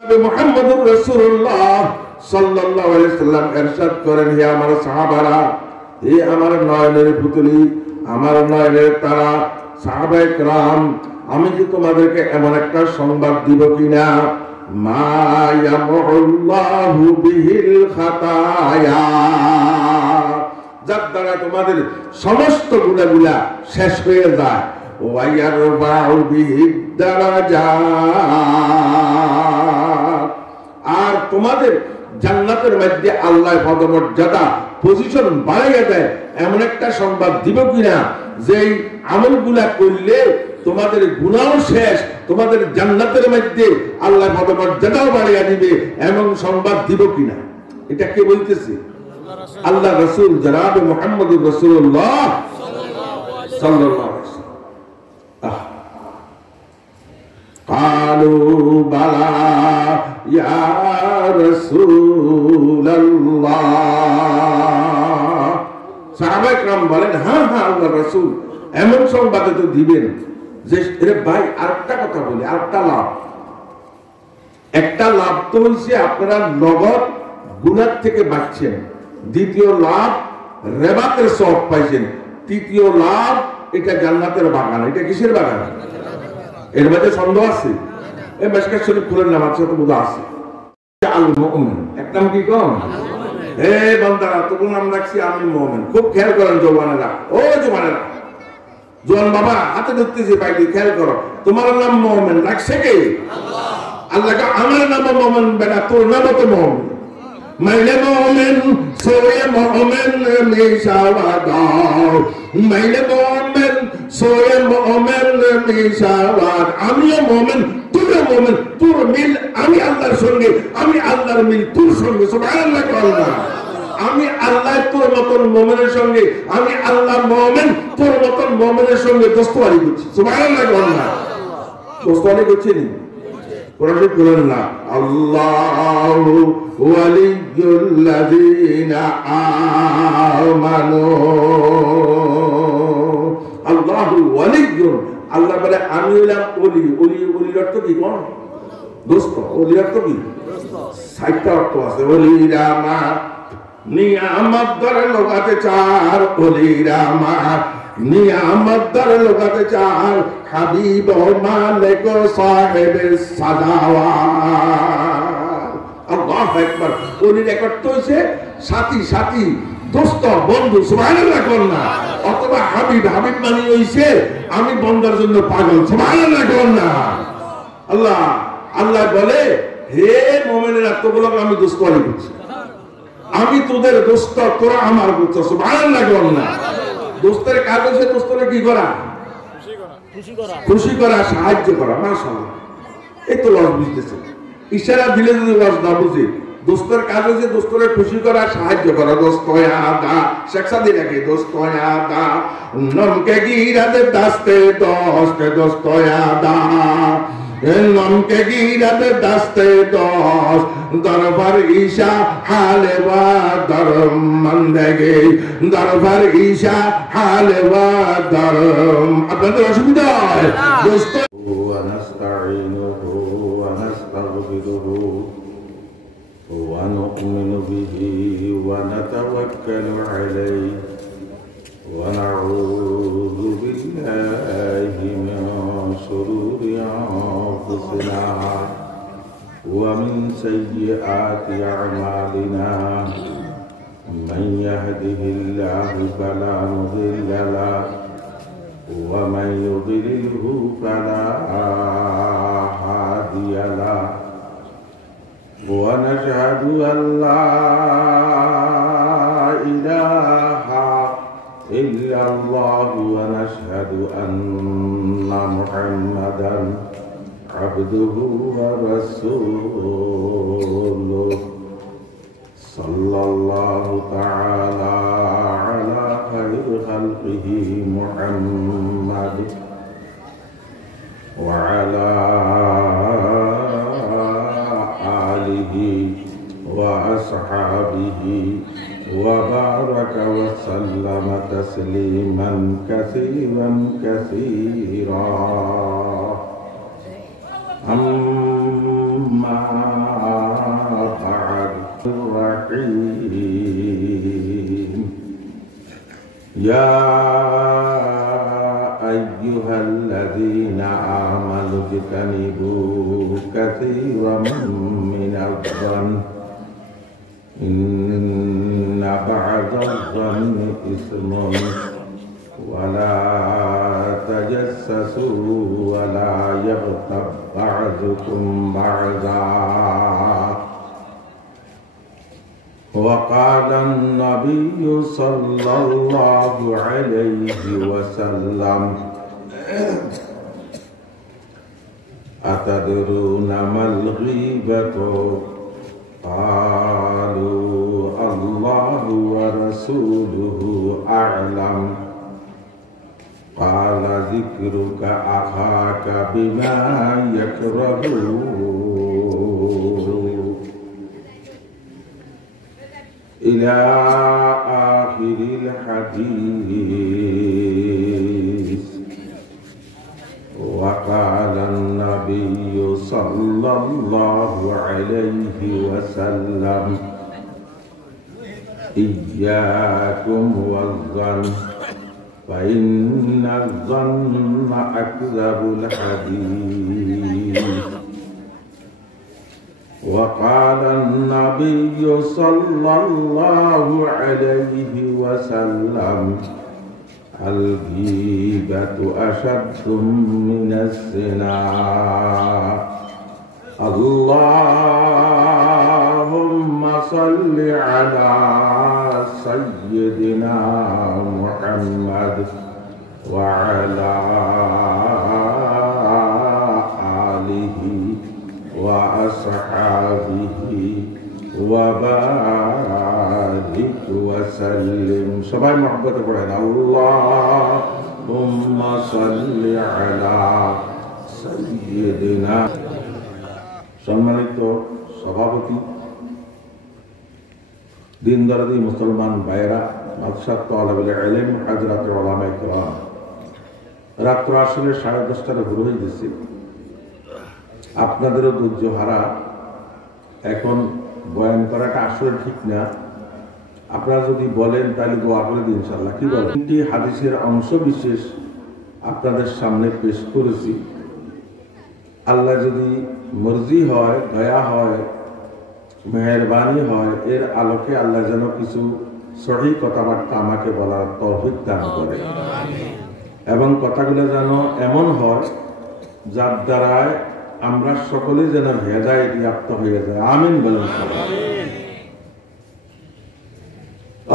মুহাম্মদুর রাসূলুল্লাহ সাল্লাল্লাহু আলাইহি সাল্লাম ইরশাদ করেন, হে আমার সাহাবারা, হে আমার নয়নের পুতলি, আমার নয়নের তারা, সাহাবায়ে কেরাম, আমি কি তোমাদেরকে এমন একটা সংবাদ দিব কিনা, মা ইয়ামুল্লাহু বিহিল খাতায়া, যার দ্বারা তোমাদের সমস্ত গুনাহগুলা শেষ হয়ে যায়, ওয়া ইয়ারফাউ বিহিদ দারাজাত, আর তোমাদের জান্নাতের মধ্যে আল্লাহ পদমর্যাদা পজিশন বাড়াইয়া দেয়, এমন একটা সংবাদ দিব কিনা যে আমলগুলা করলে তোমাদের গুনাহও শেষ, তোমাদের জান্নাতের মধ্যে আল্লাহ পদমর্যাদাও বাড়াইয়া দিবে, এমন সংবাদ দিব কিনা। এটা কে বলতেছে? আল্লাহ রাসূল জনাব মুহাম্মদুর রাসূলুল্লাহ সাল্লাল্লাহু আলাইহি ওয়াসাল্লাম। কালু বালা ইয়া রাসূলুল্লাহ, সাহাবায়ে কেরাম বলেন, হ্যাঁ হ্যাঁ আল্লাহ রাসূল, এমন সংবাদ তো দিবেন যে, রে ভাই আরেকটা কথা বলি, আরেকটা লাভ, একটা লাভ তো হচ্ছে আপনারা নগদ গুনাহ থেকে বাঁচছেন, দ্বিতীয় লাভ রেবাতের সওয়াব পাইছেন, তৃতীয় লাভ এটা জান্নাতের বাগান। এটা কিসের বাগান? এর মধ্যে সন্দেহ আছে? এই মিশকাত শরীফ খুলেন না, মাত্র তো বোঝা আছে। আল মুমিন, এক নাম কি কোন? হে বান্দারা, তোর নাম রাখছি আমি মুমিন। খুব খেয়াল করেন জওয়ানেরা, ও জওয়ানেরা, জওয়ান বাবা হাতে ধরতেছি, বাইরে খেয়াল করো, তোমার নাম মুমিন রাখছে কে? আল্লাহ। আল্লাহকে আমার নাম মুমিন, বেটা তোর নাম তো মুমিন। মাইলে মুমিন সোয়ে মুমিন মিশাওয়াদাও, মাইলে মুমিন সোয়ে মুমিন মিশাওয়াদ, আমিও মুমিন তুমিও মুমিন, তোর মিল আমি আল্লাহর সঙ্গে, আমি আল্লাহর মিল তোর সঙ্গে। সুবহানাল্লাহ। আল্লাহ, আমি আল্লাহ তোর মতন মুমিনের সঙ্গে, আমি আল্লাহ মুমিন তোর মতন মুমিনের সঙ্গে দোস্তানি করছি। সুবহানাল্লাহ। আল্লাহ দোস্তানি করছি নি? কোরআনে বলেন না, আল্লাহু ওয়ালিয়ুল্লাযিনা আমানু, আল্লাহু ওয়ালিয়্যুন, আল্লাহ বলে আমি হলাম ওলি। ওলি, ওলির অর্থ কি কোন? দোস্ত। ওলির অর্থ কি? দোস্ত। 60টা অর্থ আছে। ওলিরা মা নিয়ামত দ্বারা লোকাতে চার, ওলিরা মা নিয়ামত দ্বারা লোকাতে চার, হাবিব মালিক সাহেব সাদাওয়াত। আল্লাহু আকবার। ওলির এক অর্থ হইছে সাথী, সাথী, দোস্ত, বন্ধু। সুবহানাল্লাহ। না অথবা হাবিব, হাবিব মানে হইছে আমি বন্দার জন্য পাগল। সুবহানাল্লাহ। না আল্লাহ, আল্লাহ বলে, হে মুমিনেরা, তোগুলোকে আমি দোস্তানি করছি, আমি তোদের দোস্ত, তোরা আমার দোস্ত। সুবহানাল্লাহ। না দোস্তের কাজ হচ্ছে দোস্তরে কি করা? খুশি করা, সাহায্য করা। মাশাআল্লাহ, এই তো লস বুঝতেছে। ইশারা দিলে যদি লস না বুঝে, দোস্তের কাজ হচ্ছে দোস্তরে খুশি করা, সাহায্য করা। দোস্তয়া দা শেখসা দি রাখে, দোস্তয়া দা নমকে গিরাতে দাস্তে দোস্তে, দোস্তয়া দা নমকে গিরাতে দাস্তে দোস্ত, দরবার ঈশা হালে বা দরম মন্দেগে, দরবার ঈশা হালে বা দরম। আপনাদের অসুবিধা হয়? দোস্ত ওয়া নাস্তাঈনুহু ওয়া নাস্তাগফিরুহু ওয়া নু'মিনু বিহি ওয়া নাতাওয়াক্কালু আলাইহি ওয়া নাউযু বিল্লাহি মিন শুরুরি আনফুসিনা ওয়া মিন সাইয়্যাতি আ'মালিনা, মান ইয়াহদিহিল্লাহু ফালা মুদিল্লা লাহু ওয়া মান ইউদ্লিলহু ফালা হাদিয়া লাহু। ওয়া নাশহাদু আল্লা ইলাহা ইল্লাল্লাহু ওয়া নাশহাদু আন্না মুহাম্মাদান আবদুহু ওয়া রাসূলুহু সাল্লাল্লাহু তাআলা আলা খায়রি খালকিহি মুহাম্মাদ ওয়া আলা আলিহি ওয়া আসহাবিহি ওয়া বারাকা ওয়া সাল্লামা তাসলিমান কাসীরান কাসীরা। أما الرحيم يا أيها الذين آمنوا اجتنبوا كثيرا من الظن إن بعض الظن إثم ولا تجسسوا ولا يغتب بعضكم بعضا وقال النبي صلى الله عليه وسلم أتدرون ما الغيبة قالوا الله ورسوله أعلم قال ذكرك أخاك بما يكره إلى آخر الحديث وقال النبي صلى الله عليه وسلم إياكم والظن فإن الظن أكذب الحديث وقال النبي صلى الله عليه وسلم الغيبة أشد من الزنا اللهم صل على سيدنا محمد وعلى آله وأصحابه وبارك وسلم সবাই محبت পড়েন اللهم صل على سيدنا সম্মানিত সভাপতি দিনদারী মুসলমান ভাইরা মাদ্রাসাত তালেবুল ইলম হযরত উলামায়ে কেরাম রাত্র আসলে 10:30টার ঘুরে হয়ে গেছে আপনাদেরও ধৈর্য হারা এখন বয়ান করাটা আসলে ঠিক না আপনারা যদি বলেন তাহলে দোয়া করে দিন ইনশাআল্লাহ কি বলেন তিনটি হাদিসের অংশ বিশেষ আপনাদের সামনে পেশ করেছি আল্লাহ যদি মর্জি হয় দয়া হয় মেহেরবানি হয় এর আলোকে আল্লাহ যেন কিছু সহি কথাবার্তা আমাকে বলার তৌফিক দান করে এবং কথাগুলো যেন এমন হয় যার দ্বারায় আমরা সকলে যেন হেদায়েত প্রাপ্ত হয়ে যায় আমিন বলেন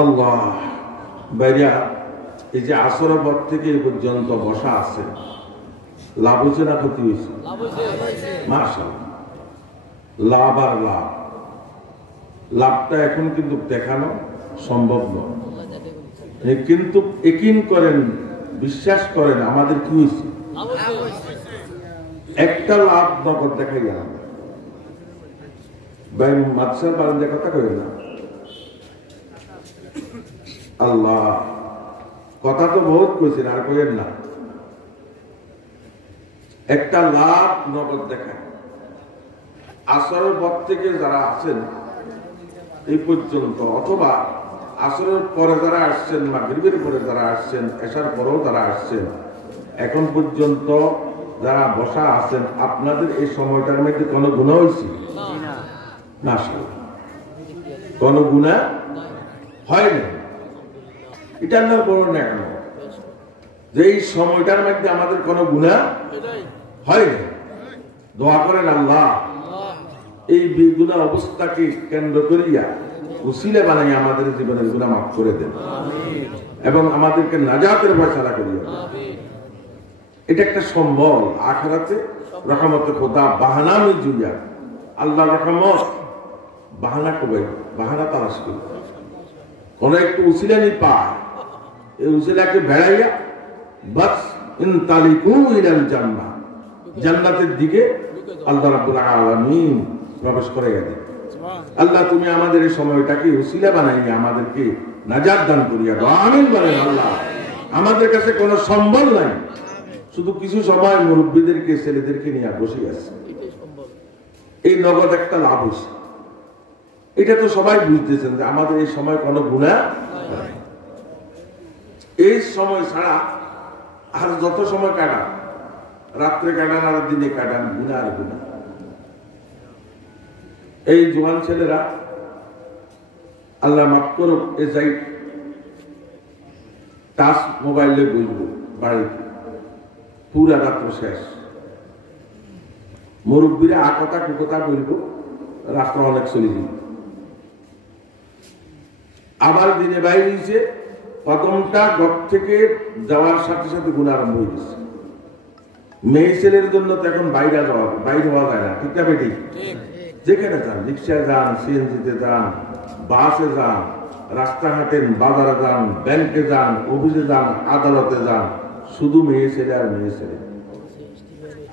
আল্লাহ বাইরা এই যে আসরের পর থেকে এই পর্যন্ত বসা আছে লাভ হয়েছে না ক্ষতি হয়েছে মাশাআল্লাহ লাভ আর লাভ লাভটা এখন কিন্তু দেখানো সম্ভব নয় কিন্তু একিন করেন বিশ্বাস করেন আমাদের কি হয়েছে একটা লাভ নগদ দেখাই গেল ভাই মাদ্রাসার বারান্দায় কথা কই না আল্লাহ কথা তো বহুত কইছেন আর কইেন না একটা লাভ নগদ দেখায় আসরের পর থেকে যারা আছেন এই পর্যন্ত অথবা আসরের পরে যারা আসছেন মাগরিবের পরে যারা আসছেন এশার পরেও যারা আসছেন এখন পর্যন্ত যারা বসা আছেন আপনাদের এই সময়টার মধ্যে কোনো গুনাহ হয়েছে না কোনো গুনাহ হয় না এটা আল্লাহর বড় নেয়ামত যে এই সময়টার মধ্যে আমাদের কোনো গুনাহ হয় না দোয়া করেন আল্লাহ এই বেগুনাহ অবস্থাকে কেন্দ্র করিয়া উসিলা বানাই আমাদের জীবনের গুনাহ মাফ করে দেন এবং আমাদেরকে নাজাতের ফয়সালা করিয়া দেন এটা একটা সম্বল আখিরাতে রহমতে খোদা বাহানা में जुड़िया আল্লাহ রহমত বাহানা কবে বাহানা তালাশ করি কোন একটু উসিলা নি পায় এই উসিলাকে বেড়াইয়া বাস ইনতালিকু ইলাল জান্নাহ জান্নাতের দিকে আল্লাহ রাব্বুল আলামিন প্রবেশ করে গেছে আল্লাহ তুমি আমাদের এই সময়টাকে উসিলা বানাইয়া আমাদেরকে নাজাত দান করিয়া দাও আমিন বলেন আল্লাহ আমাদের কাছে কোনো সম্বল নাই শুধু কিছু সময় মুরব্বীদেরকে ছেলেদেরকে নিয়ে বসে আছে এই নগদ একটা লাভ হয়েছে এটা তো সবাই বুঝতেছেন যে আমাদের এই সময় কোনো গুনাহ নাই। এই সময় ছাড়া আর যত সময় কাটান, রাত্রে কাটান আর দিনে কাটান, গুনাহ আর গুনাহ। এই জোয়ান ছেলেরা আল্লাহ মাফ করুক, এ যাই টাচ মোবাইলে বলবো বাড়িতে, পুরা রাত্র শেষ। মুরব্বীরা আকতা কুকতা বলবো, রাত্র অনেক চলে যাবে। আবার দিনে বাইরে দিয়েছে, কদমটা ঘর থেকে যাওয়ার সাথে সাথে গুণ আরম্ভ হয়ে গেছে। মেয়ে ছেলের জন্য তো এখন বাইরে হওয়া যায় না, ঠিক না বেটি? যেখানে যান, রিক্সায় যান, সিএনজিতে যান, বাসে যান, রাস্তাঘাটে বাজারে যান, ব্যাংকে যান, অফিসে যান, আদালতে যান, শুধু মেয়ে ছেলে আর মেয়ে ছেলে।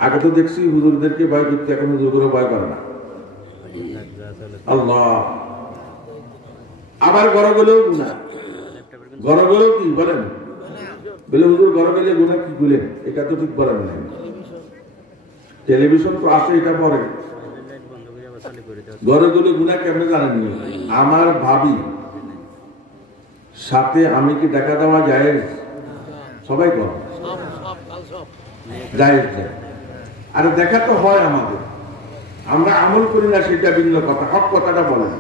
আগে তো দেখছি হুজুরদেরকে ভয় করতে, এখন হুজুরগুলো ভয় করে না। আল্লাহ। আবার ঘরে গেলেও গুণা, ঘরে গেলেও কি বলেন? বলে হুজুর ঘরে গেলে গুণা কি বলেন? এটা তো ঠিক বলেন না। টেলিভিশন তো আছে, এটা পরে ঘরে গেলে গুণা কেমনে জানেননি? আমার ভাবি সাথে আমি কি দেখা দেওয়া যায়? সবাই করে যায়। আর দেখা তো হয় আমাদের, আমরা আমল করি না সেটা ভিন্ন কথা, হক কথাটা বলেন।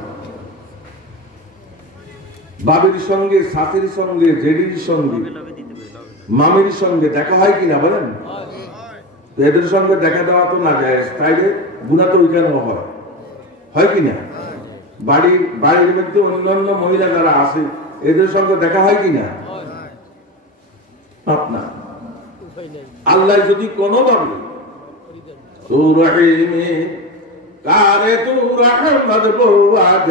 বাবির সঙ্গে, শাশুড়ির সঙ্গে, জেডির সঙ্গে, মামির সঙ্গে দেখা হয় কিনা বলেন? এদের সঙ্গে দেখা দেওয়া তো না যায়, তাইলে গুনাহ তো ওইখানে হয় কিনা? বাড়ির মধ্যে অন্যান্য মহিলা যারা আছে এদের সঙ্গে দেখা হয় কিনা? আপনার আল্লাহ যদি কোনোভাবে তু রহিমে কারে তু রহমত বওয়াদ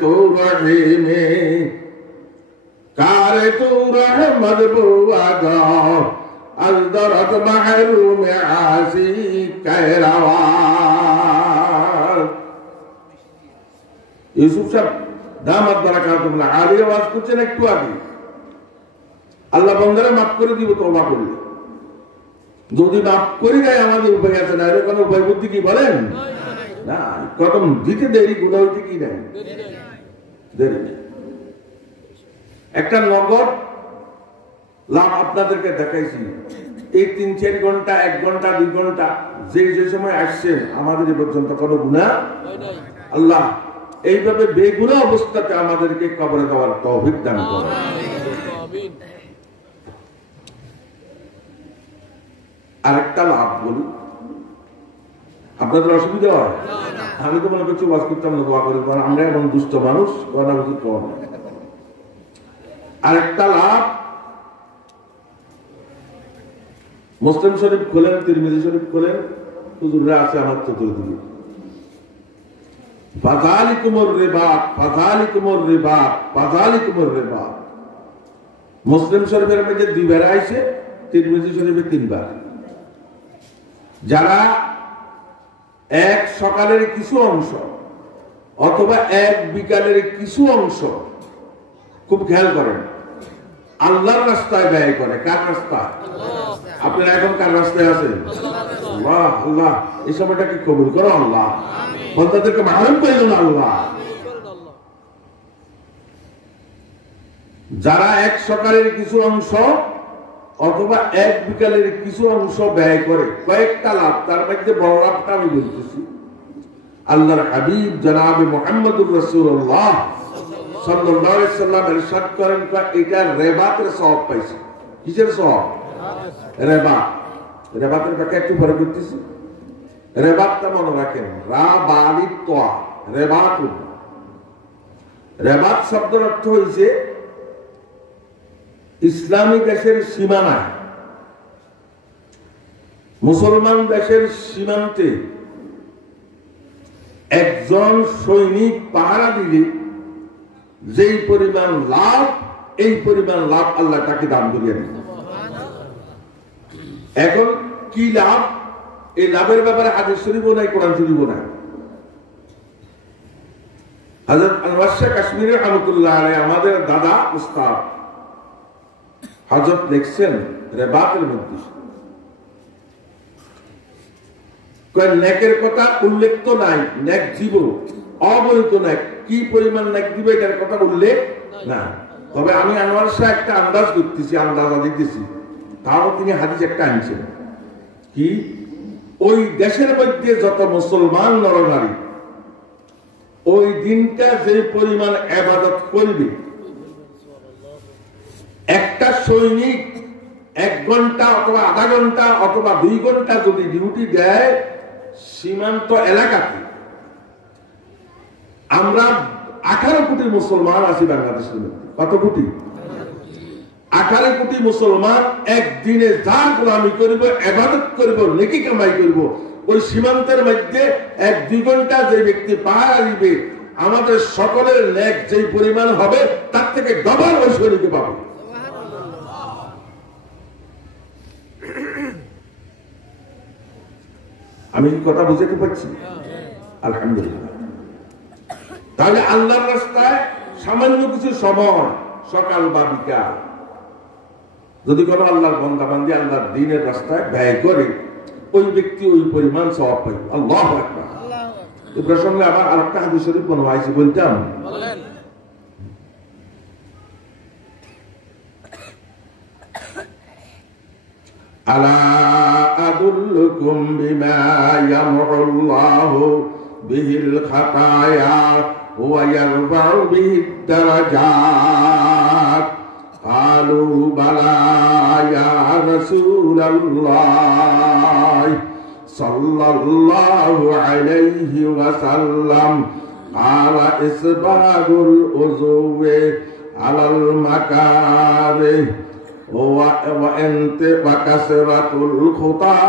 তু রহিমে কারে তু রহমত বওয়াদ আলদরত মাহরুম আসি কায়রাওয়া। ইউসুফ সাহেব দামাত বারাকাতুল্লাহ আলী আওয়াজ করছেন একটু আগে, আল্লাহ বান্দারা মাফ করে দিব তওবা করলে। যদি মাফ করে দেয় আমাদের উপায় আছে, না এর কোনো উপায় বুদ্ধি কি বলেন? না, কদম দিতে দেরি, গুনাহ হইতে কি নাই দেরি। একটা নগদ লাভ আপনাদেরকে দেখাইছি, এই 3-4 ঘন্টা, 1 ঘন্টা, 2 ঘন্টা যে সময় আসছেন আমাদের এ পর্যন্ত কোনো গুনাহ আল্লাহ এইভাবে বেগুনাহ অবস্থাতে আমাদেরকে কবরে দেওয়ার তৌফিক দান করুন। আরেকটা লাভ বলি, আপনাদের অসুবিধা হয়? আমি তো মনে করছি ওয়াজ করতাম না, দোয়া করি, কারণ আমরা এমন দুষ্ট মানুষ, আরেকটা লাভ, মুসলিম শরীফ খোলেন, তিরমিজি শরীফ খোলেন, হুজুররা আছে আমার চতুর্দিকে, ফাযালিকুমুর রিবা ফাযালিকুমুর রিবা ফাযালিকুমুর রিবা। মুসলিম শরীফের মধ্যে 2 বার আইছে, তিরমিজি শরীফে 3 বার। যারা এক সকালের কিছু অংশ অথবা এক বিকালের কিছু অংশ, খুব খেয়াল করেন, আল্লাহর রাস্তায় ব্যয় করে। কার রাস্তায়? আপনারা এখন কার রাস্তায় আছেন? আল্লাহ। আল্লাহ এই সময়টা কি কবুল করো আল্লাহ, বান্দাদেরকে মাহরুম করে দেন আল্লাহ। যারা এক সকালের কিছু অংশ অথবা এক বিকালের কিছু অংশ ব্যয় করে, কয়েকটা লাভ, তার মধ্যে বড় লাভটা আমি বলতেছি। আল্লাহর হাবিব জনাবে মুহাম্মদুর রাসূলুল্লাহ সাল্লাল্লাহু আলাইহি সাল্লাম ইরশাদ করেন, এটা রেবাতের সওয়াব পাইছে। কিসের সওয়াব? রেবাত। রেবাতের ব্যাখ্যা একটু পরে করতেছি। রেবাতটা মনে রাখেন, রা বালি তোয়া, রেবাত। রেবাত শব্দের অর্থ হইছে ইসলামী দেশের সীমানায়, মুসলমান দেশের সীমান্তে একজন সৈনিক পাহারা দিলে যেই পরিমাণ লাভ, এই পরিমাণ লাভ আল্লাহ তাকে দান করিয়া দিন। এখন কি লাভ? এই লাভের ব্যাপারে হাদিস শরীফও নাই, কোরআন শরীফও নাই। হযরত আনোয়ার শাহ কাশ্মীরি রাহমাতুল্লাহ আলাইহি, আমাদের দাদা উস্তাদ হযরত লিখছেন রেবাতের মধ্যে, নেকের কথা উল্লেখ তো নাই, নেক জীব অবহিত নেক কি পরিমাণ নাকি দিবে এটার কথা উল্লেখ না। তবে আমি আনোয়ার শাহ একটা আন্দাজ করতেছি, আন্দাজা দিতেছি, তাও তিনি হাদিস একটা আনছেন কি, ওই দেশের মধ্যে যত মুসলমান নরনারী ওই দিনটা যে পরিমাণ ইবাদত করবে, একটা সৈনিক 1 ঘন্টা অথবা আধা ঘন্টা অথবা 2 ঘন্টা যদি ডিউটি দেয় সীমান্ত এলাকাতে, আমরা 18 কোটি মুসলমান আছি বাংলাদেশের মধ্যে। কত কোটি? 18 কোটি মুসলমান একদিনে যা গোলামি করব, ইবাদত করব, নেকি কামাই করব, ওই সীমান্তের মধ্যে 1-2 ঘন্টা যে ব্যক্তি পার দিবে, আমাদের সকলের নেক যে পরিমাণ হবে তার থেকে ডবল ওই সৈনিক পাবে। আমি কথা বুঝতে পারছি? আলহামদুলিল্লাহ। তাহলে আল্লাহর রাস্তায় সামান্য কিছু সময়, সকাল বা বিকাল, যদি কোনো আল্লাহর বান্দা বান্দি আল্লাহর দ্বীনের রাস্তায় ব্যয় করে, ওই ব্যক্তি ওই পরিমাণ সওয়াব পায়। আল্লাহু আকবার। এই প্রসঙ্গে আবার আরেকটা হাদিস শরীফ মনে হয়েছে, বলতাম আলা আদুল্লুকুম বিমা ইয়ামহুল্লাহু বিহিল খাতায়া ওয়া ইয়ারফাউ বিহিদ দারাজাত। ক্বালু বালা ইয়া রাসূলাল্লাহ সাল্লাল্লাহু আলাইহি ওয়াসাল্লাম। ক্বালা ইসবাগুল উযুওয়ে আলাল মাকারিহ وكثرة الخطى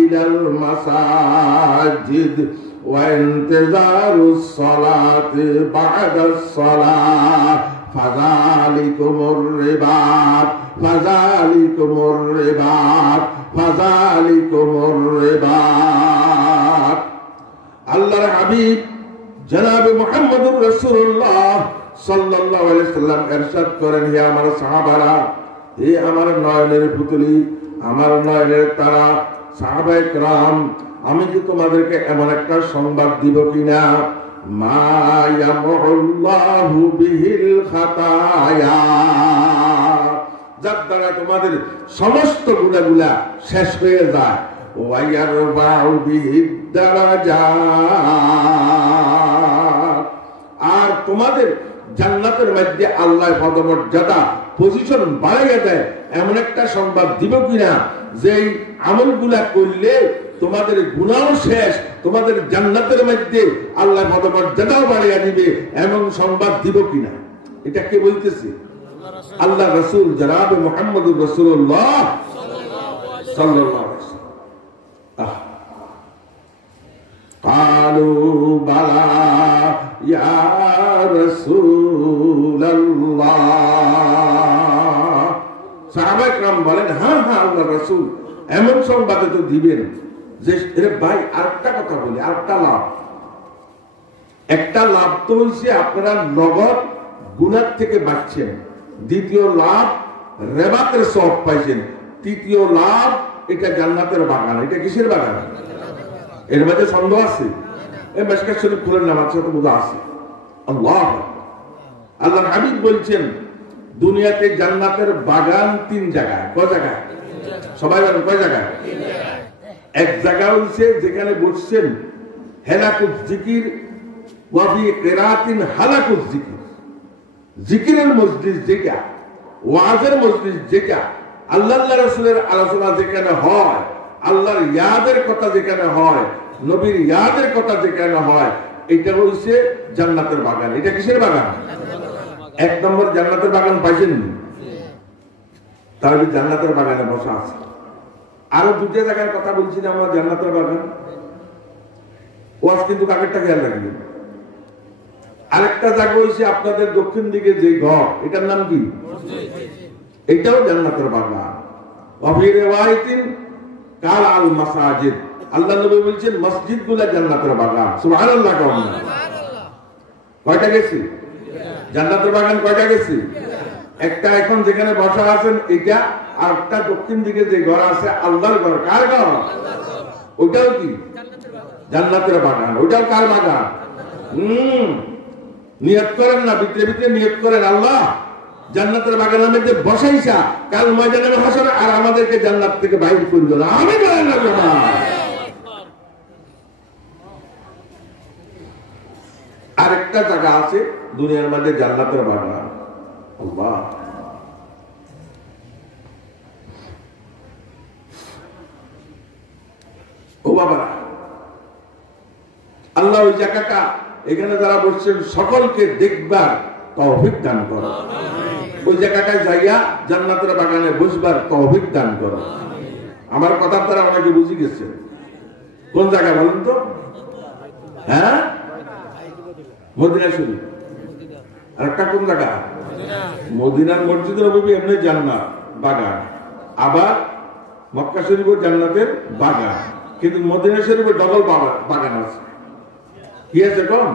إلى المساجد وانتظار الصلاة بعد الصلاة فذلكم الرباط فذلكم الرباط فذلكم الرباط। আল্লাহর হাবিব জনাব মুহাম্মদুর রাসূলুল্লাহ সাল্লাল্লাহু আলাইহি সাল্লাম ইরশাদ করেন, হে আমার সাহাবারা, হে আমার নয়নের পুতলি, আমার নয়নের তারা সাহাবায়ে কেরাম, আমি কি তোমাদেরকে এমন একটা সংবাদ দিব কিনা, মা ইয়ামহুল্লাহু বিহিল খাতায়া, যার দ্বারা তোমাদের সমস্ত গুনাহগুলা শেষ হয়ে যায়, ওয়া ইয়ারফাউ বিহিদ দারাজাত, আর তোমাদের জান্নাতের মধ্যে আল্লাহ পদমর্যাদা পজিশন বাড়াইয়া দেয়, এমন একটা সংবাদ দিব কিনা যে আমলগুলা করলে তোমাদের গুনাহ শেষ, তোমাদের জান্নাতের মধ্যে আল্লাহ পদমর্যাদাও বাড়াইয়া দিবে, এমন সংবাদ দিব কিনা। এটা কে বলতেছে? আল্লাহ রাসূল জনাব মুহাম্মদুর রাসূলুল্লাহ সাল্লাল্লাহু আলাইহি ওয়াসাল্লাম। قالوا بلى يا رسول الله। সাহাবায়ে কেরাম বলেন, হ্যাঁ হ্যাঁ আল্লাহর রাসূল, এমন সংবাদ তো দিবেন যে, এর ভাই আরেকটা কথা বলি, আরেকটা লাভ। একটা লাভ তো হচ্ছে আপনারা নগদ গুনাহ থেকে বাঁচছেন, দ্বিতীয় লাভ রেবাতের সওয়াব পাইছেন, তৃতীয় লাভ এটা জান্নাতের বাগান। এটা কিসের বাগান? এর মধ্যে সন্দেহ আছে? এই মিশকাত শরীফ খুলেন না, মাত্র তো বোঝা আছে। আল্লাহ আল্লাহর হাবিব বলছেন, দুনিয়াতে জান্নাতের বাগান 3 জায়গায়। কয় জায়গায়? সবাই জানেন কয় জায়গায়? এক জায়গা হচ্ছে যেখানে বসছেন হেলাকুজ জিকির ওয়া ফি কিরাতিন হালাকুজ জিকির, জিকিরের মজলিস যেটা, ওয়াজের মজলিস যেটা, আল্লাহর রাসূলের আলোচনা যেখানে হয়, আল্লাহর ইয়াদের কথা যেখানে হয়, নবীর ইয়াদের কথা যেখানে হয়, এটা হচ্ছে জান্নাতের বাগান। এটা কিসের বাগান? 1 নম্বর জান্নাতের বাগান পাইছেন? তাহলে জান্নাতের বাগানে বসা আছে। আরো 2টা জায়গার কথা বলছি না আমরা, জান্নাতের বাগান। ওয়াজ কিন্তু কাকেরটা খেয়াল রাখবেন। আরেকটা জায়গা হচ্ছে আপনাদের দক্ষিণ দিকে যে ঘর, এটার নাম কি? এটাও জান্নাতের বাগান। ওয়াফি রিওয়ায়াতিন কাল আল মাসাজিদ, আল্লাহ নবী বলছেন মসজিদগুলো জান্নাতের বাগান। সুবহানাল্লাহ। কয়টা গেছে? জান্নাতের বাগান কয়টা গেছে? একটা এখন যেখানে বসা আছেন এটা, আর একটা দক্ষিণ দিকে যে ঘর আছে আল্লাহর ঘর। কার ঘর? ওইটাও কি জান্নাতের বাগান? ওইটাও কার বাগান? নিয়ত করেন না, ভিতরে ভিতরে নিয়ত করেন, আল্লাহ জান্নাতের বাগানের মধ্যে বসাইছা কাল ময়দানে হাসরে, আর আমাদেরকে জান্নাত থেকে বাইরে করে দিও না। আমি বলেন না বাবা। আরেকটা জায়গা আছে দুনিয়ার মধ্যে জান্নাতের বাগান, আল্লাহ ও বাবা, আল্লাহ ওই জায়গাটা এখানে যারা বসছেন সকলকে দেখবার তৌফিক দান করো। ওই জায়গাটায় যাইয়া জান্নাতের বাগানে বসবার তৌফিক দান করো। আমার কথার দ্বারা অনেকে বুঝে গেছে। কোন জায়গা বলুন তো? হ্যাঁ, মদিনা শরীফ। আর একটা কোন জায়গা? মদিনার মসজিদ নববী এমনি জান্নাত বাগান, আবার মক্কা শরীফও জান্নাতের বাগান, কিন্তু মদিনা শরীফে ডবল বাগান আছে। কি আছে কম?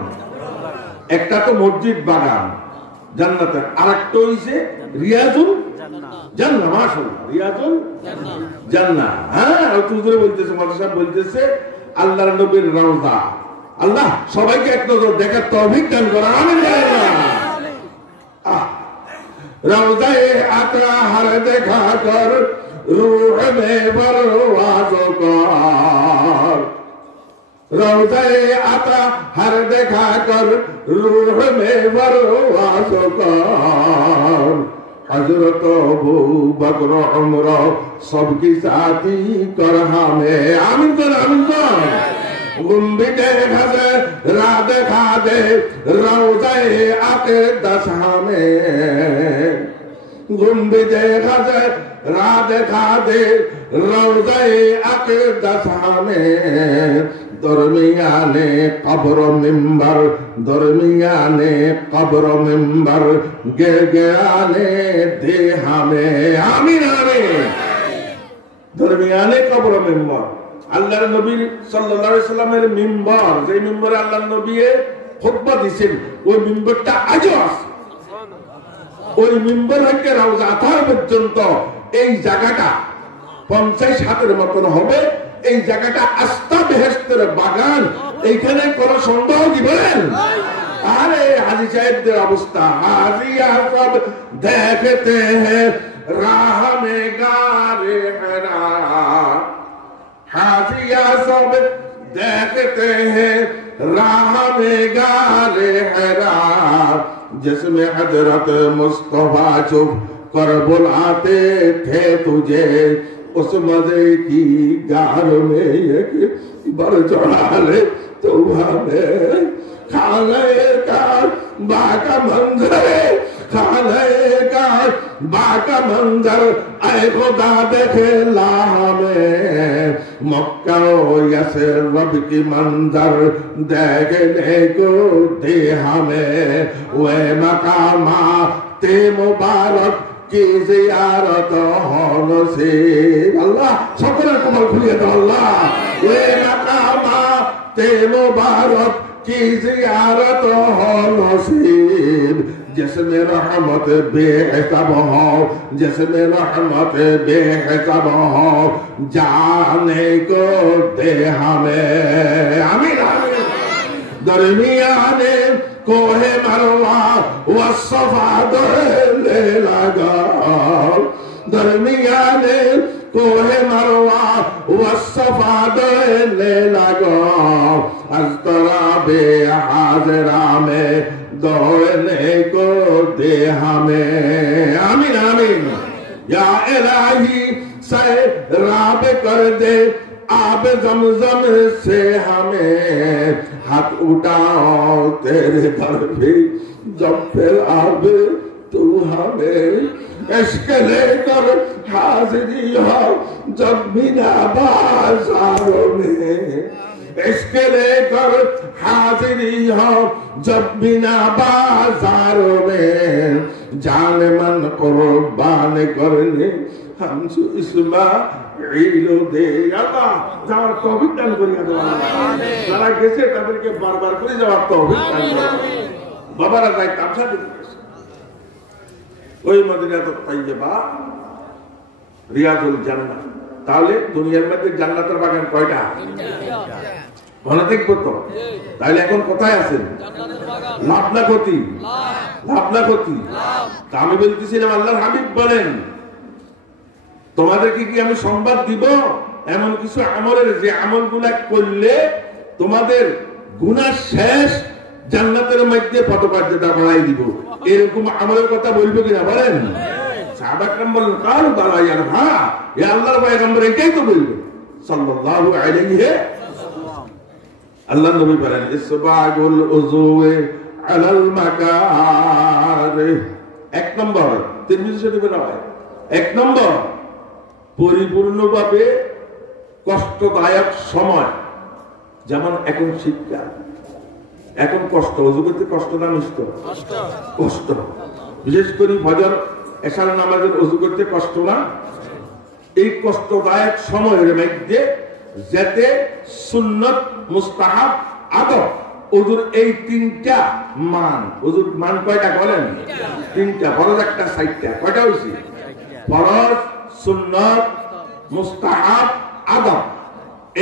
একটা তো মসজিদ বাগান জান্নাতের, আর একটা হইছে রিয়াজুল জান্নাহ। মাশাআল্লাহ, রিয়াজুল জান্নাহ। হ্যাঁ, হুজুর বলতেছে, মাদ্রাসা বলতেছে আল্লাহর নবীর রওজা। আল্লাহ সবাইকে এক নজর দেখার তৌফিক দান করো। আমিন। রওজায়ে আতা হর দেখা কর, রূহ মে পরওয়াজ কর। রওজায়ে আতা হর দেখা কর, রূহ মে পরওয়াজ কর। हजरत अबू बकर उमर सबकी साथी कर हमें। आमीन कर, आमीन कर। गुम्बिदे घसे रात खा दे रौज़े आके दस हमें। गुम्बिदे घसे रात खा दे रौज़े आके दस हमें। दरमियाने कब्र मिंबर, दरमियाने कब्र मिंबर, गे गयाने दे हमें। आमीन आमीन। दरमियाने कब्र मिंबर, আল্লাহর নবী সাল্লাল্লাহু আলাইহি সাল্লামের মিম্বর, যে মিম্বরে আল্লাহর নবী খুতবা দিয়েছেন, ওই মিম্বরটা আজও আছে। ওই মিম্বর থেকে রওজা আতার পর্যন্ত এই জায়গাটা 50 হাতের মতন হবে। এই জায়গাটা আস্তা বেহেশতের বাগান। এইখানে কোন সন্দেহ কি বলেন? আরে হাজী সাহেবদের অবস্থা, হাজিয়া সব দেখতে হ্যাঁ রাহ মে গারে হেরা। हाजिया सब देखते हैं राह में गारे हरा। जिसमें हजरत मुस्तफा चुप कर बुलाते थे तुझे, उस मजे की गार में एक बर चढ़ा ले तू हमें। खाने का बाका मंजर, खाने का बाका मंजर ऐ खुदा देखे ला हमें। मक्का यसरब की मंजर देखने को दे हमें। वे मकामाते मुबारक की जियारत हो नसीब। अल्लाह সকলের কবর খুলিয়ে দাও আল্লাহ। वे मकामाते मुबारक की जियारत हो नसीब। जिसमें रहमत बेहिसाब हो, जिसमें रहमत बेहिसाब हो, जाने को दे हमें। आमीन आमीन। दरमियाने कोहे मरवा व सफा ले लगा। दरमियाने कोहे मरवा व सफा ले लगा। अस्तरा बे हाजरा में दौड़ने को दे हमें। आमीन आमीन। या इलाही सैराब कर दे आब जमजम से हमें। हाथ उठाओ तेरे दर भी जब फिर आब तू हमें। इश्क लेकर हाजिरी हो जब बिना बाजारों में। इश्क लेकर हाजिरी हो जब बिना बाजारों में। जान मन कुर्बान करने हमसे इस्माइल दे। আল্লাহ যাওয়ার তৌফিক দান করিয়া দাও। যারা গেছে তাদেরকে বারবার করে যাওয়ার তৌফিক দান করো। বাবারা যাই তামসা দিতে ওই মদিনাতুত তাইয়্যিবা রিয়াজুল জান্নাহ। তাহলে দুনিয়ার মধ্যে জান্নাতের বাগান কয়টা? মনে দেখবো তো? তাহলে এখন কোথায় আছেন? লাভ না ক্ষতি? লাভ না ক্ষতি? তা আমি বলতেছিলাম আল্লাহর হাবিব বলেন তোমাদেরকে কি আমি সংবাদ দিব এমন কিছু আমলের যে আমলগুলা করলে তোমাদের গুনাহ শেষ, জান্নাতের মধ্যে পদমর্যাদা বাড়াই দিব, এরকম আমলের কথা বলবো কিনা বলেন? সাহাবায়ে কেরাম বলেন কালু বালা ইয়া হ্যাঁ এ আল্লাহর পয়গম্বর এটাই তো বলবে সাল্লাল্লাহু আলাইহি ওয়াসাল্লাম। আল্লাহ নবী বলেন ইসবাগুল উযুয়ে আলাল মাকারে, এক নম্বর তিরমিজি শরীফে নয়, এক নম্বর পরিপূর্ণভাবে কষ্টদায়ক সময়, যেমন এখন শীতকাল, এখন কষ্ট, ওযু করতে কষ্ট না মিষ্ট? কষ্ট। বিশেষ করে ফজর এশার নামাজের ওযু করতে কষ্ট না? এই কষ্টদায়ক সময়ের মধ্যে যাতে সুন্নত, মুস্তাহাব, আদব, ওযুর এই তিনটা মান, ওযুর মান কয়টা বলেন? তিনটা। ফরজ একটা, সাইটটা, কয়টা হইছে? ফরজ, সুন্নত, মুস্তাহাব, আদব,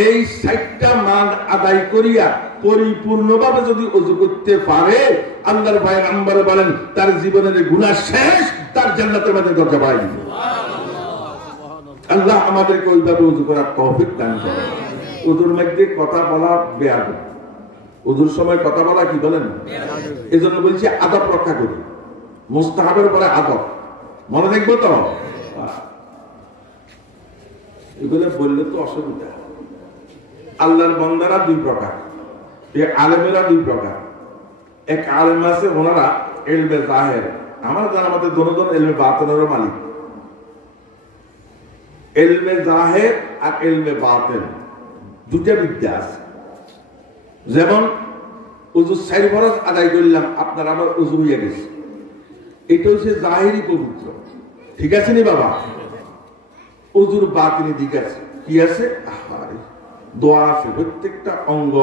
এই সাইটটা মান আদায় করিয়া পরিপূর্ণভাবে যদি ওযু করতে পারে আল্লাহর পয়গম্বর বলেন তার জীবনের গুনাহ শেষ, তার জান্নাতের মধ্যে দরজা বাড়াই দিবে। আল্লাহ আমাদেরকে ওইভাবে ওযু করার তৌফিক দান করেন। ওযুর মধ্যে কথা বলা বেয়াদব, ওযুর সময় কথা বলা কি বলেন? এজন্য বলছি আদব রক্ষা করি। মুস্তাহাবের পরে আদব, মনে দেখবো তো? এগুলো বললে তো অসুবিধা। আল্লাহর বান্দারা দুই প্রকার, এই আলেমেরা দুই প্রকার। এক আলেম আছে ওনারা ইলমে জাহির, আমার জানা মতে দুজন ইলমে বাতিনেরও মালিক। ইলমে জাহির আর ইলমে বাতিন দুটা বিদ্যা আছে। যেমন ওযু ৪ ফরজ আদায় করলাম, আপনার আমার ওযু হয়ে গেছে, এটা হচ্ছে জাহিরি পবিত্র, ঠিক আছে নি বাবা? ওযুর বাতিনি দিক আছে, কি আছে? দোয়া আছে, প্রত্যেকটা অঙ্গ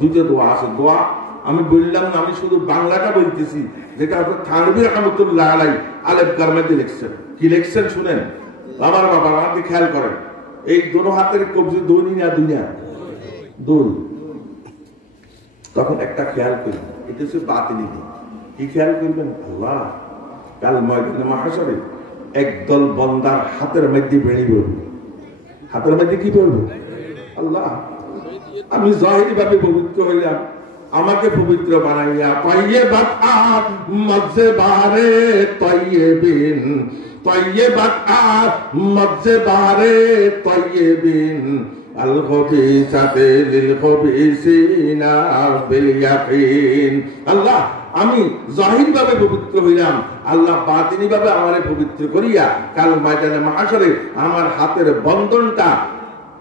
দুটো দোয়া আছে। দোয়া আমি বললাম না, আমি শুধু বাংলাটা বলতেছি, যেটা হচ্ছে থানভী রাহমাতুল্লাহ আলাইহি আলেফ গারমাতে লিখছেন। কি লিখছেন শুনেন আমার বাবা, আপনি খেয়াল করেন। এই দোনো হাতের কবজি দুই না দুনিয়া দুই, তখন একটা খেয়াল করবেন, এটা হচ্ছে বাতিনি দিক। কি খেয়াল করবেন? আল্লাহ কাল ময়দানে মাহশরে একদল বান্দার হাতের মধ্যে বেড়ে পড়বে। হাতের মধ্যে কি পড়বে? আল্লাহ আমি জাহিরি ভাবে পবিত্র হইলাম, আমাকে পবিত্র বানাইয়া তাইয়্যিবাত মাযবারে তাইয়্যিবিন, তাইয়্যিবাত মাযবারে তাইয়্যিবিন, আল খবিসাতে লিল খবিসিনা বিল ইয়াকিন। আল্লাহ আমি জাহিরি ভাবে পবিত্র হইলাম, আল্লাহ বাতিনি ভাবে আমারে পবিত্র করিয়া কাল ময়দানে মাহশরে আমার হাতের বন্ধনটা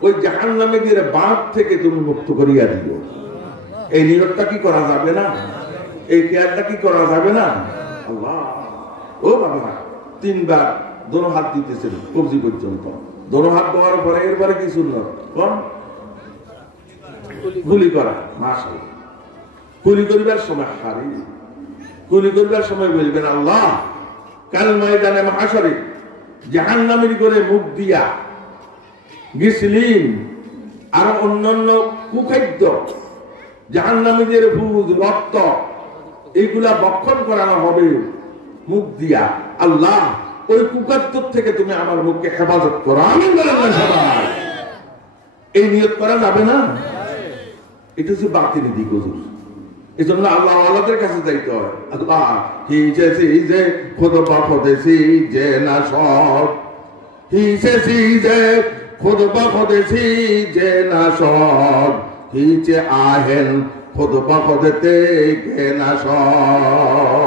ওই জাহান্নামীদের বাঁধ থেকে তুমি মুক্ত করিয়া দিও। এই নিয়তটা কি করা যাবে না? এই খেয়ালটা কি করা যাবে না? আল্লাহ ও বাবা, 3 বার দোনো হাত দিতেছেন কবজি পর্যন্ত। দোনো হাত দেওয়ার পরে এরপরে কি সুন্নত? কোন গুলি করা? মাশাআল্লাহ। গুলি করিবার সময় হারি, গুলি করিবার সময় বলবেন আল্লাহ কাল ময়দানে মাহশরে জাহান্নামীর করে মুখ দিয়া গিসলিন আর অন্যান্য কুখাদ্য, জাহান্নামীদের ফুদ, রক্ত, এইগুলা ভক্ষণ করানো হবে মুখ দিয়া। আল্লাহ ওই কুখাদ্য থেকে তুমি আমার মুখকে হেফাজত করো। আমিন বলেন না সবাই? এই নিয়ত করা যাবে না? এটা হচ্ছে বাতিনি দিক ওযুর। এই জন্য আল্লাহ আল্লাহদের কাছে যাইতে হয়। আল্লাহ হিজেছি যে খোদ বাপদেছি যে না সব, হিজেছি যে खुद बखुद सी जे ना शौक, हिचे आहेन खुद बखुद ते के ना शौक,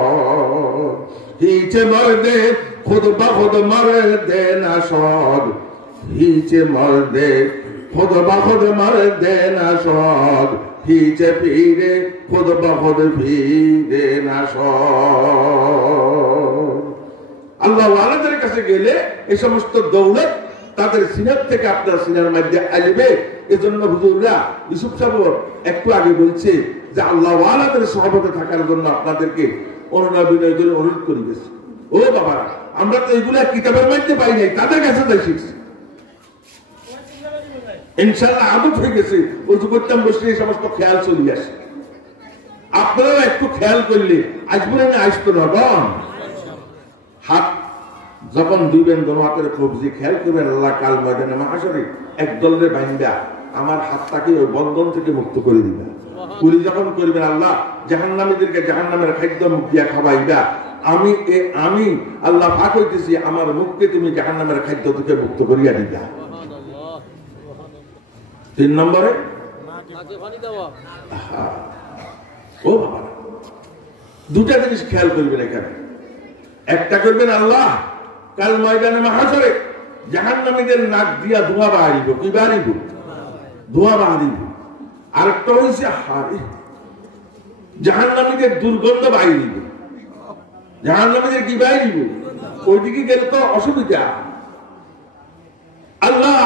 हिचे मर्दे खुद बखुद मर्दे ना शौक, हिचे मर्दे खुद बखुद मर्दे ना शौक, हिचे पीरे खुद बखुद पीरे ना शौक। अल्लाह वालाদের কাছে গেলে এই সমস্ত দৌলত তাদের সিনার থেকে আপনার সিনার মধ্যে আসবে। এজন্য হুজুররা ইউসুফ সাহেব একটু আগে বলছে যে আল্লাহ ওয়ালাদের সহবতে থাকার জন্য আপনাদেরকে অনুনয় করে অনুরোধ করি গেছে। ও বাবা, আমরা তো এগুলা কিতাবের মধ্যে পাই নাই, তাদের কাছে যাই শিখছি। ইনশাআল্লাহ আদত হয়ে গেছে, উজু করতাম বসলে এই সমস্ত খেয়াল চলে আসে। আপনারা একটু খেয়াল করলে আসবেন না, আসতো না বন। হাত যখন দিবেন দোনো হাতের কবজি, খেয়াল করবেন আল্লাহ কাল ময়দানে মাহাশরে একদলের বাইন্দা আমার হাতটাকে ওই বন্ধন থেকে মুক্ত করে দিবেন। কুলি যখন করবেন আল্লাহ জাহান্নামীদেরকে জাহান্নামের খাদ্য মুখ দিয়া খাওয়াইবা, আমি আল্লাহ পাক হইতেছি আমার মুখকে তুমি জাহান্নামের খাদ্য থেকে মুক্ত করিয়া দিবা। 3 নম্বরে ও বাবা, দুটা জিনিস খেয়াল করবেন এখানে। একটা করবেন আল্লাহ কাল ময়দানে মাহাশরে জাহান্নামীদের নাক দিয়া ধোঁয়া বাহারিব। কি বাহারিব? ধোঁয়া বাহারিব। আরেকটা হয়েছে হারে জাহান্নামীদের দুর্গন্ধ বাহিরিব। জাহান্নামীদের কি বাহিরিব? ওইদিকে গেলে তো অসুবিধা। আল্লাহ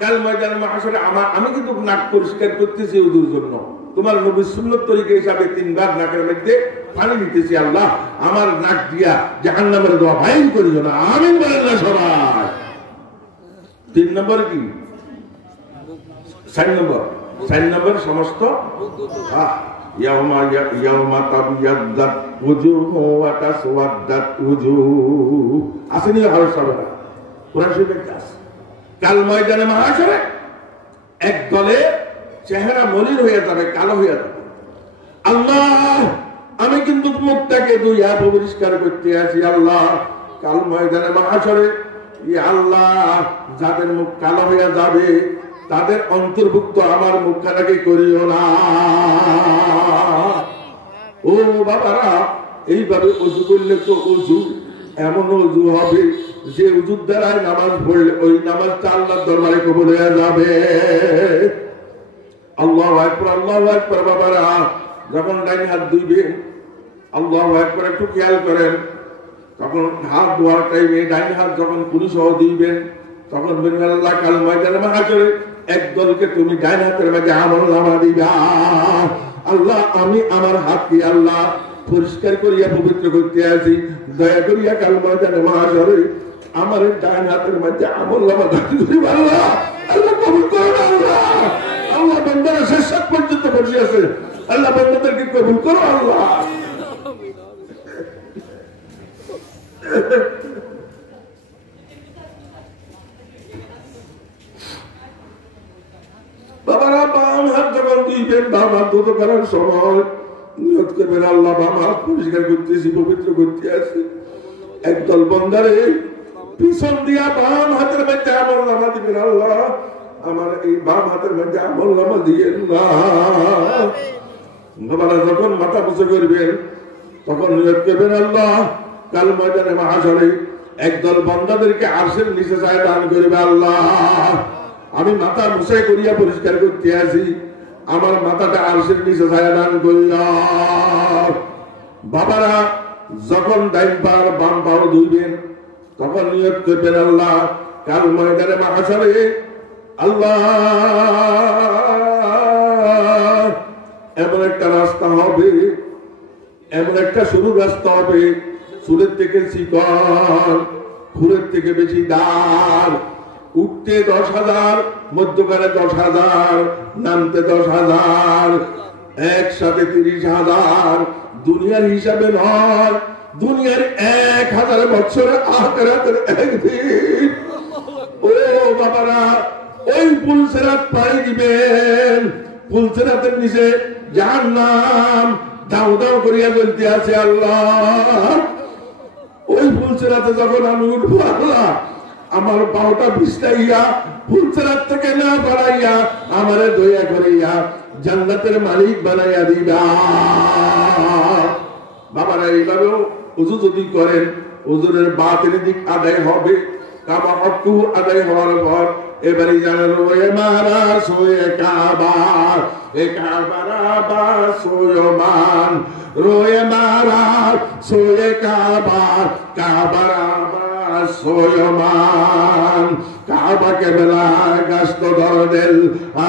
কাল ময়দানে মাহাশরে আমি কিন্তু নাক পরিষ্কার করতেছি ওদের জন্য, তোমার নবীর সুন্নত তরিকা হিসাবে 3 বার নাকের মধ্যে পানি দিতেছি। আল্লাহ আমার নাক দিয়া জাহান্নামের দোয়া বাইর করিও না, আমিন বলেন না সবাই। 3 নম্বর কি? 4 নম্বর। 4 নম্বর সমস্ত ইয়াউমা তাবিয়াদ্দাত ওজুহু ওয়া তাসওয়াদ্দাত ওজুহ। আসেনি আর সবাই কোরআন শরীফে আছে কাল ময়দানে মাহাশরে এক দলে চেহারা মলিন হয়ে যাবে, কালো হয়ে যাবে। আল্লাহ আমি কিন্তু মুখটাকে ধুইয়া পরিষ্কার করতে আছি। আল্লাহ কাল ময়দানে মাহাশরে আল্লাহ যাদের মুখ কালো হয়ে যাবে তাদের অন্তর্ভুক্ত আমার মুখখানাকে করিও না। ও বাবারা, এইভাবে উযু করলে তো উযু এমন উযু হবে যে উযুর দ্বারা নামাজ পড়লে ওই নামাজটা আল্লাহর দরবারে কবুল হয়ে যাবে। আল্লাহু আকবার, আল্লাহু আকবার। বাবারা যখন ডাইন হাত ধুইবেন আল্লাহু আকবার একটু খেয়াল করেন, তখন হাত ধোয়ার টাইমে ডাইন হাত যখন কুলি সহ দিবেন তখন বলবেন আল্লাহ কাল ময়দানে মাহাশরে একদলকে তুমি ডাইন হাতের মাঝে আমলনামা দিবা। আল্লাহ আমি আমার হাতকে আল্লাহ পরিষ্কার করিয়া পবিত্র করতে আছি, দয়া করিয়া কাল ময়দানে মাহাশরে আমার ডাইন হাতের মাঝে আমলনামা দান করিবা। আল্লাহ আল্লাহ কবুল করুন। আল্লাহ আল্লাহ বান্দারা শেষ পর্যন্ত বসে আছে, আল্লাহ বান্দাদেরকে কবুল করো। আল্লাহ বাবারা বাম হাত যখন দিবেন বাম হাত ধুতে করার সময় নিয়ত করবেন আল্লাহ বাম হাত পরিষ্কার করতেছি, পবিত্র করতে আছি। একদল বান্দারে পিছন দিয়া বাম হাতের মধ্যে আমলনামা দিবেন। আল্লাহ আমার এই বাম হাতের মধ্যে আমলনামা দিয়েন না। বাবারা যখন মাথা পুজো করবেন তখন নিয়ত করবেন আল্লাহ কাল ময়দানে মাহাশরে একদল বান্দাদেরকে আরশের নিচে ছায়া দান করবে। আল্লাহ আমি মাথা মুছাই করিয়া পরিষ্কার করতে আছি, আমার মাথাটা আরশের নিচে ছায়া দান করিয়া। বাবারা যখন ডাইন পা বাম পাও ধুইবেন তখন নিয়ত করবেন আল্লাহ কাল ময়দানে মাহাশরে আল্লাহ এমন একটা রাস্তা হবে, এমন একটা সরু রাস্তা হবে, চুলের থেকে চিকন, ফুলের থেকে বেশি দাঁড়, উঠতে 10,000, মধ্যখানে 10,000, নামতে 10,000, একসাথে 30,000। দুনিয়ার হিসাবে নয়, দুনিয়ার 1,000 বছরে আখিরাতের একদিন। ও বাবারা ওই পুলসিরাত পাড়ি দিবেন, পুলসিরাতের নিচে জাহান্নাম দাও দাও করিয়া জ্বলতে আছে। আল্লাহ ওই পুলসিরাতে যখন আমি উঠবো আল্লাহ আমার বারোটা বিছাইয়া পুলসিরাত থেকে না বাড়াইয়া আমারে দয়া করিয়া জান্নাতের মালিক বানাইয়া দিবা। বাবারা এইভাবেও ওযু যদি করেন ওযুরের বাতিল দিক আদায় হবে, কাবা হকু আদায় হওয়ার পর এবারে জানেন রোয়ে মারা সোয়ে কাবা, এ কাবারা বা সোয়মান, রোয়ে মারা সোয়ে কাবা, কাবারা বা সোয়মান। কাবাকে বেলায় গাস্ত ধরনের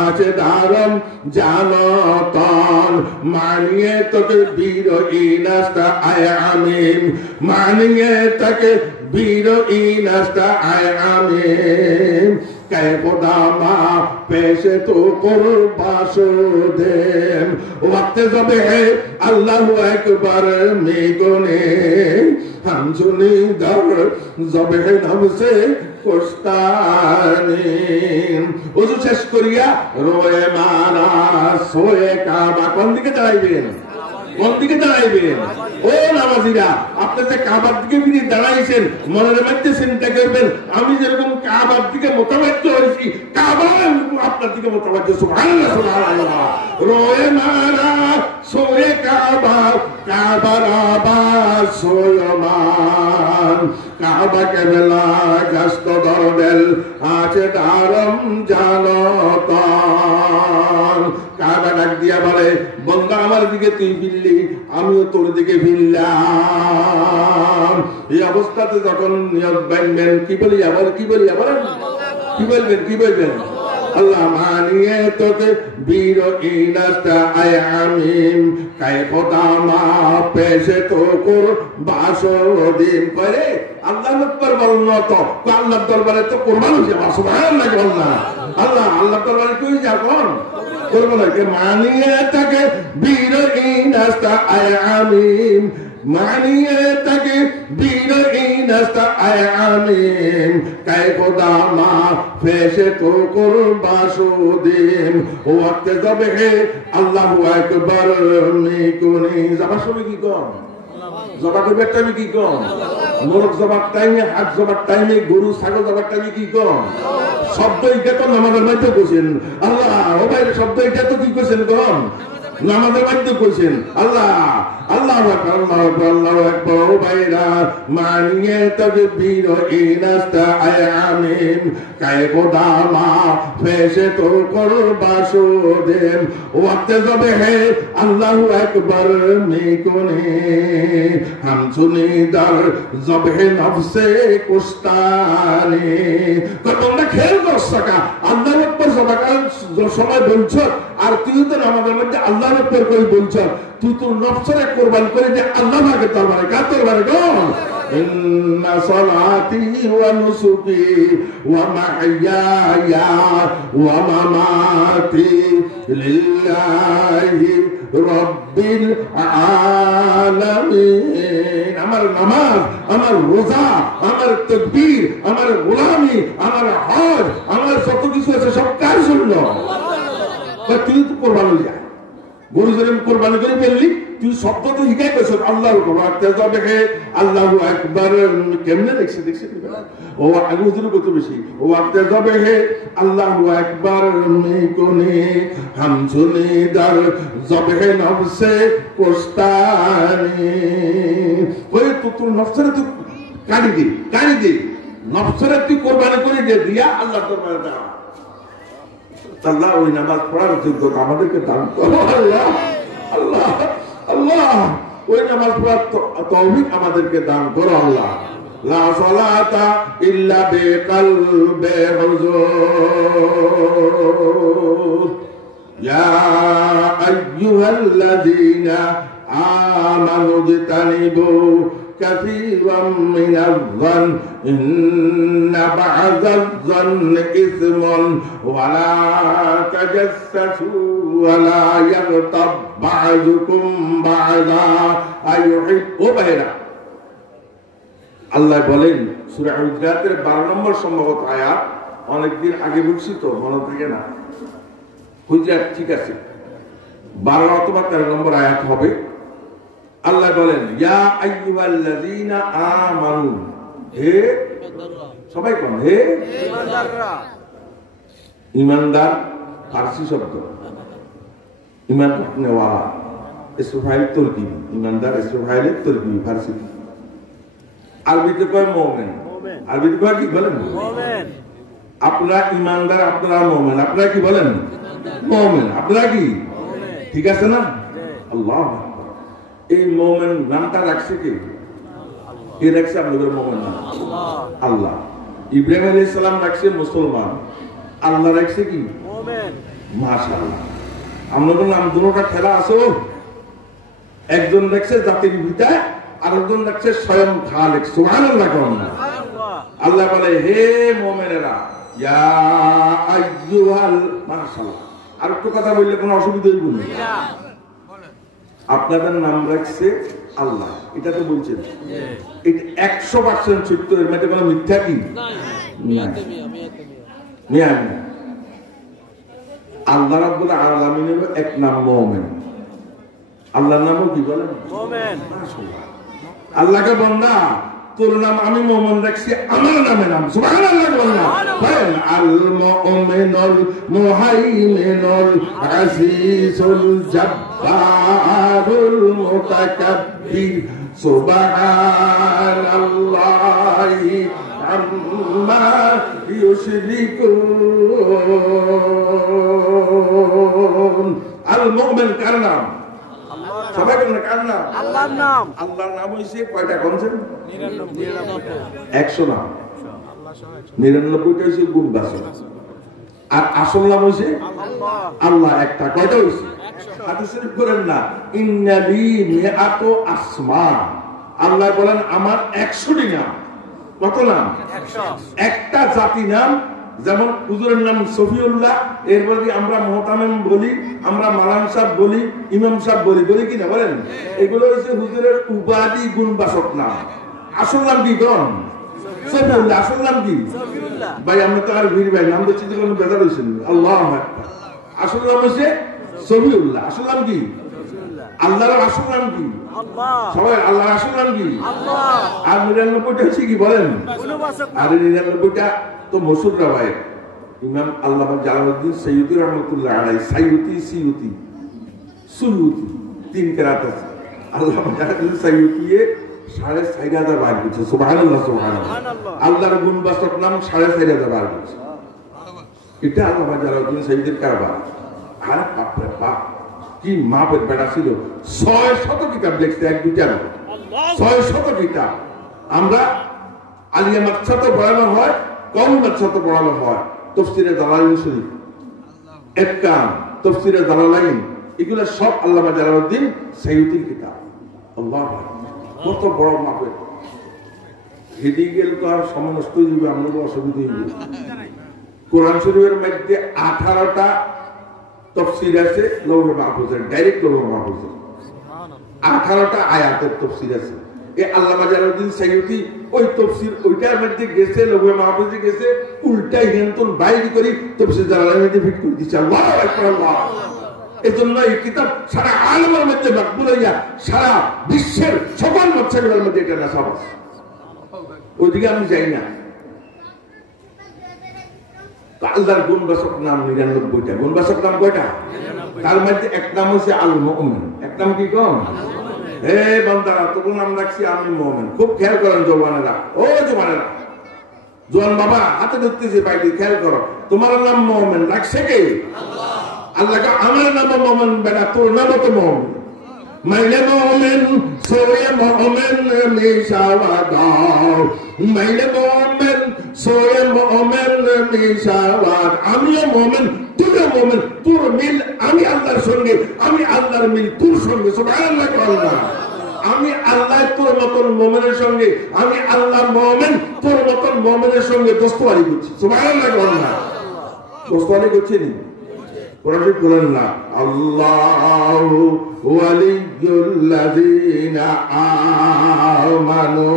আছে ধারণ জানতন, মানিয়ে তোকে বীর ইনাস্তা আয় আমিন, মানিয়ে তাকে बीरो नस्ता आमीन कै खुदा मा पेशे तो कुर्बाशो दे वक्त जब है अल्लाहु अकबर में गुने हम सुनी दर जब है नफ्से कुश्तानी उजु शेष करिया रोए मारा सोए काबा কোন দিকে দাঁড়াইবেন কোন দিকে দাঁড়াইবেন ও নামাজিরা আপনি যে কাবার দিকে ফিরে দাঁড়াইছেন মনের মধ্যে চিন্তা করবেন আমি যেরকম কাবার দিকে মোতাবাজ্জ হইছি কাবা আপনার দিকে মোতাবাজ্জ সুবহানাল্লাহ সুবহানাল্লাহ রোয়ে মারা সোয়ে কাবা কাবার আবাস সোয়মান কাবা কেবলা গস্ত দরবেল আছে দারম জানতান কাবা ডাক দিয়া বলে বন্দা আমার দিকে তুই ফিরলি আমিও তোর দিকে ফিরলাম এই অবস্থাতে যখন নিয়ত বাঁধবেন কি বলি আবার কি বলবেন अल्लाह मानिए तो के बीरो इनस्ता आयामीम काय खुदा मा पेशे तो कुर बासो दिन परे अल्लाह पर बोलना तो अल्लाह दरबारे तो कुर्बान हो जाए सुभान अल्लाह अल्लाह दरबारे कोई जा कौन कुर्बान के मानिए तो के बीरो इनस्ता आयामीम मानिए तक बीर इनस्ता आमीन काय खुदा मा फैशे तो कुर्बाशो दिन वक्त जब है अल्लाहु अकबर में कोनी जबा শুনে কি কোন জবা করবে টাইমে কি কোন মোরগ জবার টাইমে হাত জবার টাইমে গরু ছাগল জবার টাইমে কি কোন শব্দ এটা তো নামাজের মধ্যে কইছেন আল্লাহ ও ভাই শব্দ এটা তো কি কইছেন কোন নামাজের মধ্যে কইছেন আল্লাহ আল্লাহু আকবার আল্লাহু আকবার ও ভাইরা মানিয়ে তাকবীর ইনাস্তা আয়ামিন কায় খোদা মা ফেশে তো কুরবাশো দেন ওয়াক্ত জবে হে আল্লাহু আকবার মে কোনে হাম সুনি দার জবে নফসে কুস্তানি তোমরা খেয়াল করছো কা আল্লাহু আকবার জবাকার সময় বলছো আর তুই তো নামাজের মধ্যে আল্লাহর আকবার কই বলছো তুই তো নফসরে কুরবান করে যে আল্লাহ পাকের দরবারে কার দরবারে গো ইন্না সালাতি ওয়া নুসুকি ওয়া মাহইয়ায়া ওয়া মামাতি লিল্লাহি রাব্বিল আলামিন আমার নামাজ আমার রোজা আমার তাকবীর আমার গোলামি আমার হজ আমার যত কিছু আছে সব কার জন্য তুই তো কুরবান হয়ে যা গরু যেরকম কোরবানি করে ফেললি তুই শব্দ তো শিখাই পেছ আল্লাহর আল্লাহু আকবার কেমনে দেখছি ও আগে হুজুর কত বেশি ও আক্তে যাবে হে আল্লাহু আকবার মে কোনে হাম সুনি দার যাবে হে নফসে কুস্তানি ওই তোর নফসরে তুই কাটি দি নফসরে তুই কোরবানি করে দিয়া আল্লাহর দরবারে দাও আল্লাহ ওই নামাজ পড়ার যোগ্যতা আমাদেরকে দান করো আল্লাহ আল্লাহ আল্লাহ ওই নামাজ পড়ার তৌফিক আমাদেরকে দান করো আল্লাহ লা সালাতা ইল্লা বিকলবি হুজুর ইয়া আইয়ুহাল্লাযীনা আমানু জিতানিবু كثيرا من الظن إن بعض الظن إثم ولا تجسسوا ولا يغتب بعضكم بعضا أيحب بينا আল্লাহ বলেন সূরা হুজরাতের 12 নম্বর সম্ভবত আয়াত অনেকদিন আগে বলছি তো মনে থাকে না হুজরাত ঠিক আছে 12 অথবা 13 নম্বর আয়াত হবে আল্লাহ বলেন ইয়া আইয়ুহাল্লাযীনা আমানু হে সবাই কোন হে ঈমানদাররা ঈমানদার ফারসি শব্দ ঈমান রাখনে ওয়ালা ইসরাইল তুর্কি ঈমানদার ইসরাইলের তুর্কি ফারসি আরবিতে কয় মুমিন আরবিতে কয় কি বলেন মুমিন আপনারা ঈমানদার আপনারা মুমিন আপনারা কি বলেন মুমিন আপনারা কি ঠিক আছে না আল্লাহ এই মুমিন নামটা রাখছে কে কে রাখছে আপনাদের মুমিন নাম আল্লাহ ইব্রাহিম আলাইহিস সালাম রাখছে মুসলমান আল্লাহ রাখছে কি মুমিন মাশাআল্লাহ আমাদের নাম দুটোটা খেলা আছে একজন রাখছে জাতির পিতা আরেকজন রাখছে স্বয়ং খালেক। সুবহানাল্লাহ কোন না? আল্লাহ বলে হে মুমিনেরা ইয়া আইয়ুহাল, মাশাআল্লাহ। আর একটু কথা বললে কোনো অসুবিধা হইব না? আপনাদের নাম রাখছে আল্লাহ, এটা তো বলছেন এটা 100% সত্য, এর মধ্যে কোনো মিথ্যা কি নাই। আল্লাহ রাব্বুল আলামিনের এক নাম মুমিন। আল্লাহর নামও কি বলেন? মুমিন। মাশাআল্লাহ। আল্লাহকে বান্দা তোর নাম আমি মুমিন রাখছি, আমার নামে নাম। সুবহানাল্লাহ বলনা। বলেন আল মুমিনুল মুহাইমিনুল আজিজুল জাব্বারুল মুতাকাব্বির সুবহানাল্লাহি আম্মা ইউশরিকুন। আল মুমিন কার নাম? সবাই বলেন কার নাম? আল্লাহর নাম। আল্লাহর নাম হইছে কয়টা কোনছেন? 100 নাম। 99টা হইছে গুণবাচক, আর আসল নাম হইছে আল্লাহ একটা। কয়টা হইছে? হাদিস শরীফ করেন না ইন্নালি মিআতু আসমা। আল্লাহ বলেন আমার 100টি নাম। কত নাম? 100। একটা জাতি নাম, যেমন হুজুরের নাম সফিউল্লাহ, এরপরে আমরা মোহতামিম বলি, আমরা মালাম সাহেব বলি, ইমাম সাহেব বলি, বলি কিনা বলেন? এগুলো হচ্ছে হুজুরের উপাধি গুণবাচক নাম। আসল নাম কি কোন? সফিউল্লাহ। আসল নাম কি? সফিউল্লাহ। ভাই আমরা তো আর ভিড় ভাই নাম দিচ্ছি, কোনো বেজার হয়েছেন? আল্লাহু আকবার। আসল নাম হচ্ছে সফিউল্লাহ। আসল নাম কি? আল্লাহর আসল নাম কি? আল্লাহ। সবাই আল্লাহর আসল নাম কি? আল্লাহ। আর 99টা হচ্ছে কি বলেন? আর 99টা তো মসুর রাবায় ইমাম আল্লামা জালালউদ্দিন সৈয়দী রহমাতুল্লাহ আলাইহি, সাইয়ুতি সিয়ুতি সুয়ুতি 3 কেরাত আছে। আল্লামা জালালউদ্দিন সৈয়দী 4,500 বার করছে। সুবহানাল্লাহ সুবহানাল্লাহ। আল্লাহর গুণবাচক নাম 4,500 বার করছে। এটা আল্লামা জালালউদ্দিন সৈয়দীর কারবার। আর বাপ রে বাপ কি মাপের বেড়া ছিল। 600 কিতাব লিখছে, এক দুইটা না, 600 কিতাব। আমরা আলিয়া মাকসাতে পড়ানো হয়, কম মাকসাতে পড়ানো হয়। তাফসীরে জালালাইন শরীফ, ইতকান, তাফসীরে জালালাইন, এগুলো সব আল্লামা জালালউদ্দিন সৈয়দীর কিতাব। আল্লাহু আকবার। কত বড় মাপের। হেডি গেল তো আর সময় নষ্ট হয়ে যাবে, আমরা অসুবিধা হয়ে যাবে। কোরআন শরীফের মধ্যে 18টা তাফসীর আছে লৌহে মাহফুজের, ডাইরেক্ট লৌহে মাহফুজের। 18টা আয়াতের তাফসীর আছে। এই আল্লামা জালালউদ্দিন সৈয়দী ওই তাফসীর ওইটার মধ্যে গেছে, লৌহে মাহফুজে গেছে, উল্টাই হিন্তন বাইরে করি তাফসীর জালালাইন মধ্যে ফিট করে দিচ্ছে। আল্লাহু আকবার। আল্লাহ। এজন্য এই কিতাব সারা আলমের মধ্যে মাকবুল হইয়া সারা বিশ্বের সকল মাদ্রাসাগুলোর মধ্যে এটা নাসাব আছে। ওইদিকে আমি যাই না। আল্লাহর গুণবাচক নাম 99টা। গুণবাচক নাম কয়টা? তার মধ্যে এক নাম হচ্ছে আল মুমিন। এক নাম কি কোন? হে বান্দারা, তোর নাম রাখছি আমি মুমিন। খুব খেয়াল করেন জওয়ানেরা, ও জওয়ানেরা, জওয়ান বাবা হাতে ধরতেছে বাইরে, খেয়াল করো। তোমার নাম মুমিন রাখছে কে? আল্লাহ। আল্লাহকে আমার নাম মুমিন বেটা, তোর নাম তো মুমিন। মাইলে মুমিন সোয়ে মুমিন মিশাওয়াদার, মাইলে মুমিন সোয়ে মুমিন মিশাওয়াদ। আমিও মুমিন, তুইও মুমিন, তোর মিল আমি আল্লাহর সঙ্গে, আমি আল্লাহর মিল তোর সঙ্গে। সুবহানাল্লাহ। আল্লাহ আমি আল্লাহ তোর মতন মুমিনের সঙ্গে, আমি আল্লাহ মুমিন তোর মতন মুমিনের সঙ্গে দোস্তারি করছি। সুবহানাল্লাহ। আল্লাহ দোস্তারি করছি নি? কোরআন বলেন না আল্লাহু ওয়ালিয়ুল্লাযিনা আমানু।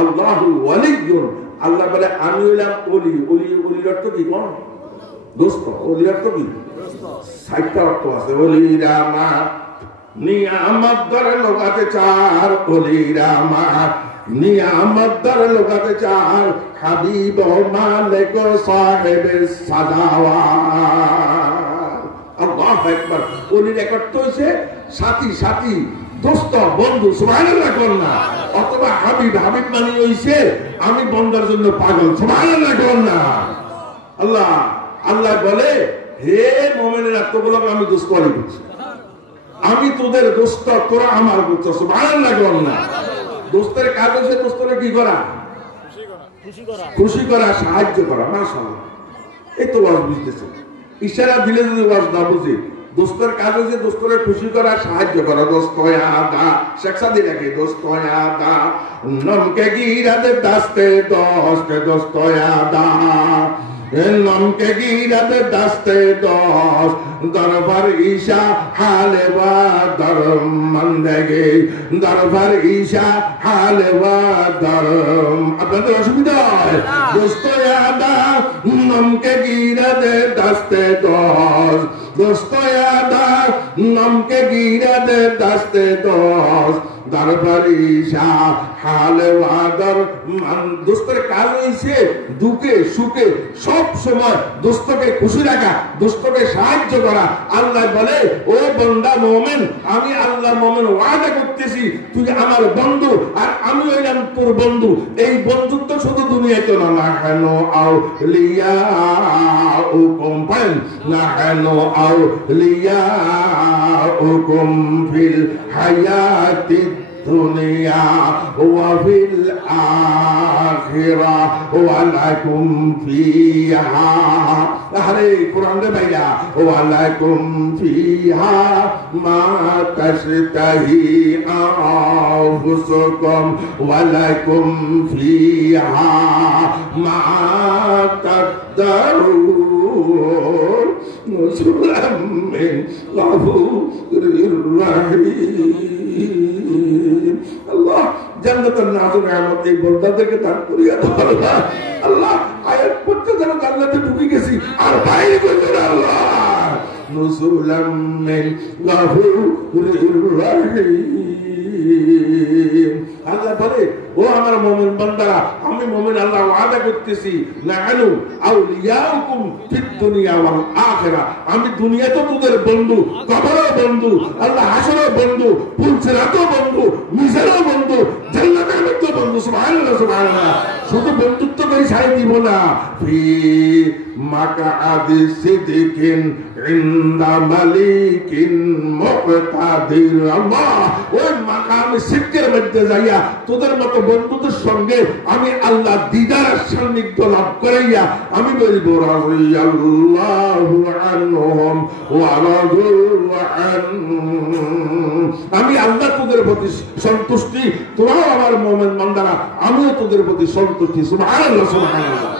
আল্লাহু ওয়ালিয়ুন। আল্লাহ বলে আমি হইলাম ওলি। ওলি, ওলির অর্থ কি কোন? দোস্ত। ওলির অর্থ কি? দোস্ত। 60টা অর্থ আছে। ওলিরা মা নিয়ামত ধরে লোকাতে চার, ওলিরা মা নিয়ামত ধরে লোকাতে চার, হাবিব মালিক সাহেব সাদাওয়াত। আল্লাহু আকবার। ওলির এক অর্থ হইছে সাথী, সাথী, দোস্ত, বন্ধু। সুবহানাল্লাহ না? অথবা হাবিব, হাবিব মানে হইছে আমি বন্দার জন্য পাগল। সুবহানাল্লাহ না? আল্লাহ আল্লাহ বলে হে মুমিনেরা, তোগুলোকে আমি দোস্তারি করছি, আমি তোদের দোস্ত, তোরা আমার দোস্ত। সুবহানাল্লাহ না? দোস্তের কাজ হচ্ছে দোস্তরে কি করা? খুশি করা, সাহায্য করা। মাশাআল্লাহ। এই তো ওয়াজ বুঝতেছে। ইশারা দিলে যদি ওয়াজ না বুঝে, দোস্তের কাজ হচ্ছে দোস্তরে খুশি করা, সাহায্য করা। দোস্তয়াদা শেখসাদি রাখে দোস্তয়াদা নমকে গিরাতে দাস্তে দোস্তে দোস্তয়াদা নমকে গিরাতে দাস্তে দোস দরবার ঈশা হালে বা দরম মন্দেগে দরবার ঈশা হালে বা দরম। আপনাদের অসুবিধা হয়? দোস্তয়াদা নমকে গিরাতে দাস্তে দোস দোস্তয়াদা নমকে গিরাতে দাস্তে দোস দরবারি শাহ হালে ওয়াদর। দোস্তের কাজ হইছে দুঃখে সুখে সব সময় দোস্তকে খুশি রাখা, দোস্তকে সাহায্য করা। আল্লাহ বলে ও বান্দা মুমিন, আমি আল্লাহ মুমিন ওয়াদা করতেছি তুই আমার বন্ধু আর আমি হইলাম তোর বন্ধু। এই বন্ধুত্ব শুধু দুনিয়াতে না, না কেন আউলিয়া উকুম পান না কেন আউলিয়া উকুম ফিল হায়াতি দুনিয়া ওয়া ফিল আখিরা ওয়া লাকুম ফিহা। আরে কোরআন রে ভাইয়া, ওয়া লাকুম ফিহা মা তাশতাহি আনফুসুকুম ওয়া লাকুম ফিহা মা তাদারুন নুজুলাম মিন গফুরির রাহিম। আল্লাহ জান্নাতুল নাযিম নিয়ামত এই বান্দাদেরকে দান করিয়া দাও আল্লাহ। আল্লাহ আয়াত পড়তে যেন জান্নাতে ঢুকে গেছি আর বাইরে কইতে না আল্লাহ। নুজুলাম মিন গফুরির রাহিম। আল্লাহ বলে ও আমার মুমিন বান্দারা, আমি মুমিন আল্লাহ ওয়াদা করতেছি নাহানু আউলিয়াউকুম ফিদ দুনিয়া ওয়াল আখিরা। আমি দুনিয়াতে তোদের বন্ধু, কবরেও বন্ধু, আল্লাহ হাসরেও বন্ধু, পুলসিরাতেও বন্ধু, মিজানেও বন্ধু, জান্নাতের মধ্যেও বন্ধু। সুবহানাল্লাহ সুবহানাল্লাহ। শুধু বন্ধুত্ব করে ছাই দিব না, ফি মাকআদি সিদকিন ইনদা মালিকিন মুকতাদির। আল্লাহ ওই মাকামে সিদকের মধ্যে যাইয়া তোদের মতো বন্ধুদের সঙ্গে আমি আল্লাহ দিদার সান্নিধ্য লাভ করাইয়া আমি বলবো রাদিয়াল্লাহু আনহুম ওয়া রাদু আনহুম। আমি আল্লাহ তোদের প্রতি সন্তুষ্টি, তোরাও আমার মুমিন বান্দারা আমিও তোদের প্রতি সন্তুষ্টি। সুবহানাল্লাহ সুবহানাল্লাহ।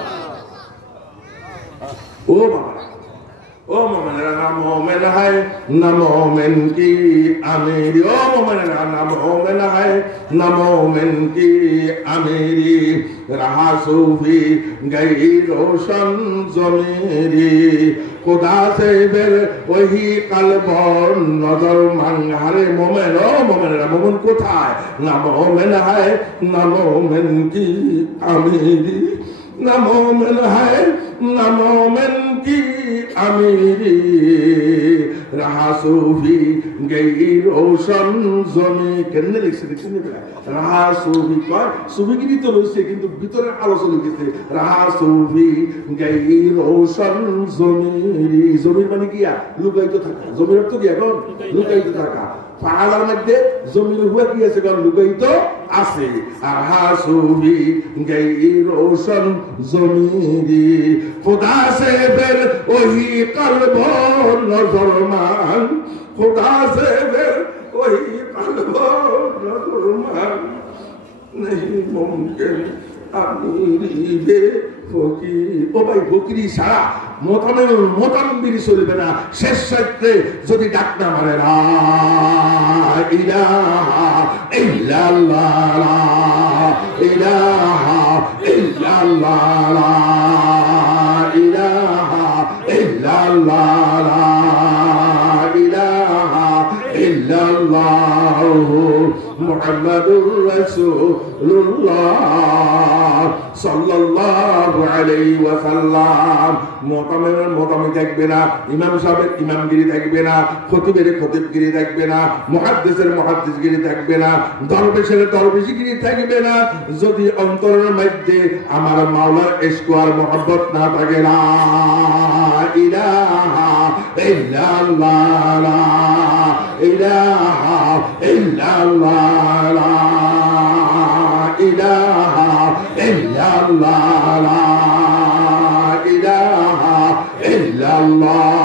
ও বাবা, ও মোমেনেরা, না মোমেন হয় না মোমেন কি আমিরি। ও মোমেনেরা, না মোমেন হয় না মোমেন কি আমিরি। रहा सूफी गई रोशन ज़मीरी खुदा से फिर वही कल्ब और नजर मंगारे। मोमेन ओ मोमेनेरा, मोमेन कोथाय? ना मोमेन है ना मोमेन की अमीरी, ना मोमेन है ना मोमेन की अमीरी। रहा सूफी गई रोशन जमी। কেন লিখছে দেখছেন? রাহা সুফি কয় সুফিগিরি তো রয়েছে কিন্তু ভিতরে আলোচনা লিখেছে রাহা সুফি গই রোশন জমিরি। জমির মানে কি? লুকায়িত থাকা। জমির অর্থ কি এখন? লুকায়িত থাকা। ফাআলার মধ্যে জমির হুয়া কি আছে? কোন লুকায়িত আছে। রাহা সুফি গই রোশন জমিরি खुदा से फिर वही कल्ब नजर मान। खुदा से फिर वही कल्ब नजर मान। नहीं मुमकिन अमीरी बे ফকির। ও ভাই, ফকিরি ছাড়া মোতাম্বিরি চলবে না। শেষ সাইতে যদি ডাক না মারে লা ইলাহা ইল্লাল্লাহ, লা ইলাহা ইল্লাল্লাহ, লা ইলাহা ইল্লাল্লাহ, লা ইলাহা ইল্লাল্লাহ মুহাম্মাদুর রাসূলুল্লাহ সাল্লাল্লাহু আলাইহি ওয়াসাল্লাম। মুতামিমের মুতামি থাকবে না, ইমাম সাহেবের ইমামগিরি থাকবে না, খতিবের খতিবগিরি থাকবে না, মুহাদ্দিসের মুহাদ্দিসগিরি থাকবে না, দরবেশের দরবেশগিরি থাকবে না যদি অন্তরের মধ্যে আমার মাওলার ইশক আর মুহাব্বত না থাকে। লা ইলাহা ইল্লাল্লাহ, লা ইলাহা ইল্লাল্লাহ, লা ইলাহা ইল্লাল্লাহ, লা ইলাহা ইল্লাল্লাহ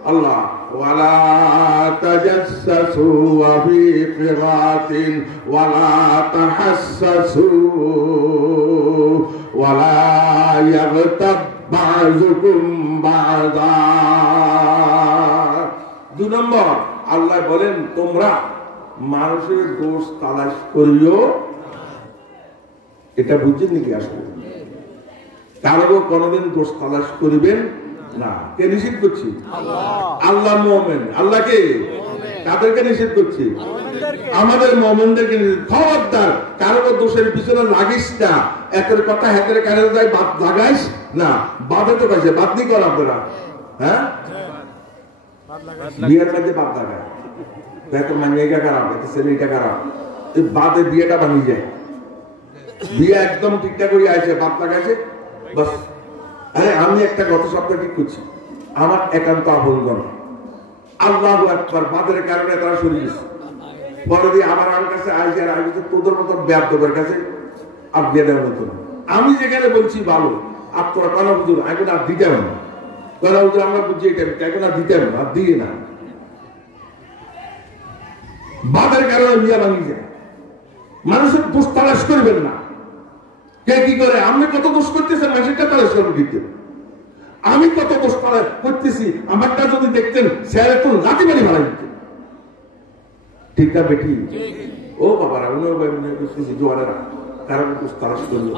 আল্লাহ ওয়ালা তাজাসসু ওয়া ফি কিরাতিন ওয়ালা তাহাসসু ওয়ালা ইয়াগতাব বাযুকুম বাযা। 2 নম্বর আল্লাহ বলেন তোমরা মানুষের দোষ তালাশ করিও। এটা বুঝছেন নাকি? আসলে কারো কোনদিন দোষ তালাশ করিবেন না। কে নিষেধ করছি? আল্লাহ মুমিন। আল্লাহকে কাদেরকে নিষেধ করছি? আমাদের মুমিনদেরকে। খবরদার কারো দোষের পিছনে লাগিস না। একের কথা হেতের কানে যায় বাদ লাগাইস না। বাদে তো কাছে বাদ নি কর আপনারা। হ্যাঁ, বিয়ের মধ্যে বাদ লাগায় দেখো মানিয়েটা খারাপ, ছেলেটা খারাপ, বাদে বিয়েটা ভাঙি যায়। বিয়ে একদম ঠিকঠাক হয়ে আছে, বাদ লাগাইছে বাস। আরে আমি একটা গত সপ্তাহ ঠিক করছি, আমার একান্ত আপনজন আল্লাহু আকবার, বাদের কারণে তারা সরে গেছে। পরে দিয়ে আমার কাছে আইসে আর আইসে তোদের মতো ব্যাপদের কাছে আর বিয়ে দেওয়ার মতো। আমি যেখানে বলছি ভালো আপনারা কানা হুজুর এখন আর দিতেন না, কানা হুজুর আমরা বুঝছি এটা এখন আর দিতেন না, আর দিয়ে না। বাদের কারণে বিয়ে ভাঙি যায়। মানুষের দোষ তালাশ করবেন না। কে কি করে? আমি কত দোষ করতেছেন মানুষেরটা তালাশ করবেন দিতে। আমি কত দোষ তালাশ করতেছি, আমারটা যদি দেখতেন স্যার তো লাঠি বাড়ি ভাড়া দিতেন। ঠিক না বেঠি? ও বাবারা জোয়ারেরা কারণ দোষ তালাশ করলো।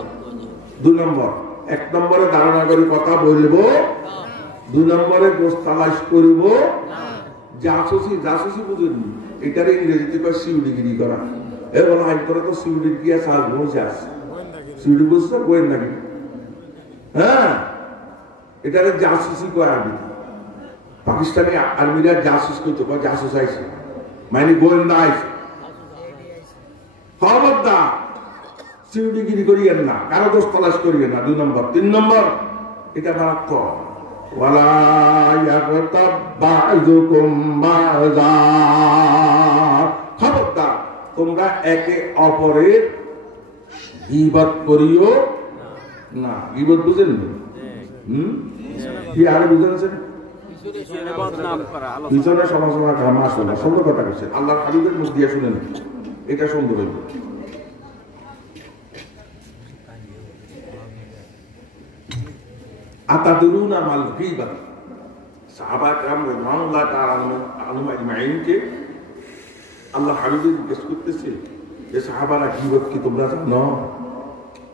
2 নম্বর, 1 নম্বরে ধারণা করে কথা বলবো, 2 নম্বরে দোষ তালাশ করব। জাসুসি, জাসুসি বুঝেননি? এটার ইংরেজিতে কয় সিউডিগিরি করা। এ বলা হয় তোরা তো সিউডি গিয়া সাজ বসে আছে। সিউডি বুঝছো? গোয়েন্দা কি? হ্যাঁ, এটারে জাসুসি কয়। আর্মি, পাকিস্তানি আর্মিরা জাসুস করতো, কয় জাসুস আইছে মানে গোয়েন্দা আইছে। খবরদার সিউডিগিরি করিয়েন না, কারো দোষ তালাশ করিয়েন না। 2 নম্বর। 3 নম্বর, এটা মারাত্মক। ওয়ালা ইয়াগতাব বাযুকুম বাযা। খবরদার তোমরা একে অপরের গীবত করিও না। গীবত বুঝেন নি? কি আরে বুঝেছেন? পিছনে সমালোচনা করা মাশাআল্লাহ সুন্দর কথা বলছেন। আল্লাহর হাবিবের মুখ দিয়ে শুনেন, এটা সুন্দর হইল। আতাদরুনা মাল গীবা। সাহাবা کرام রাদিয়াল্লাহু তাআলা আনহুম আজমাইনকে আল্লাহ হাবিব জিজ্ঞেস করতেছে যে সাহাবারা গীবত কি তোমরা জানো?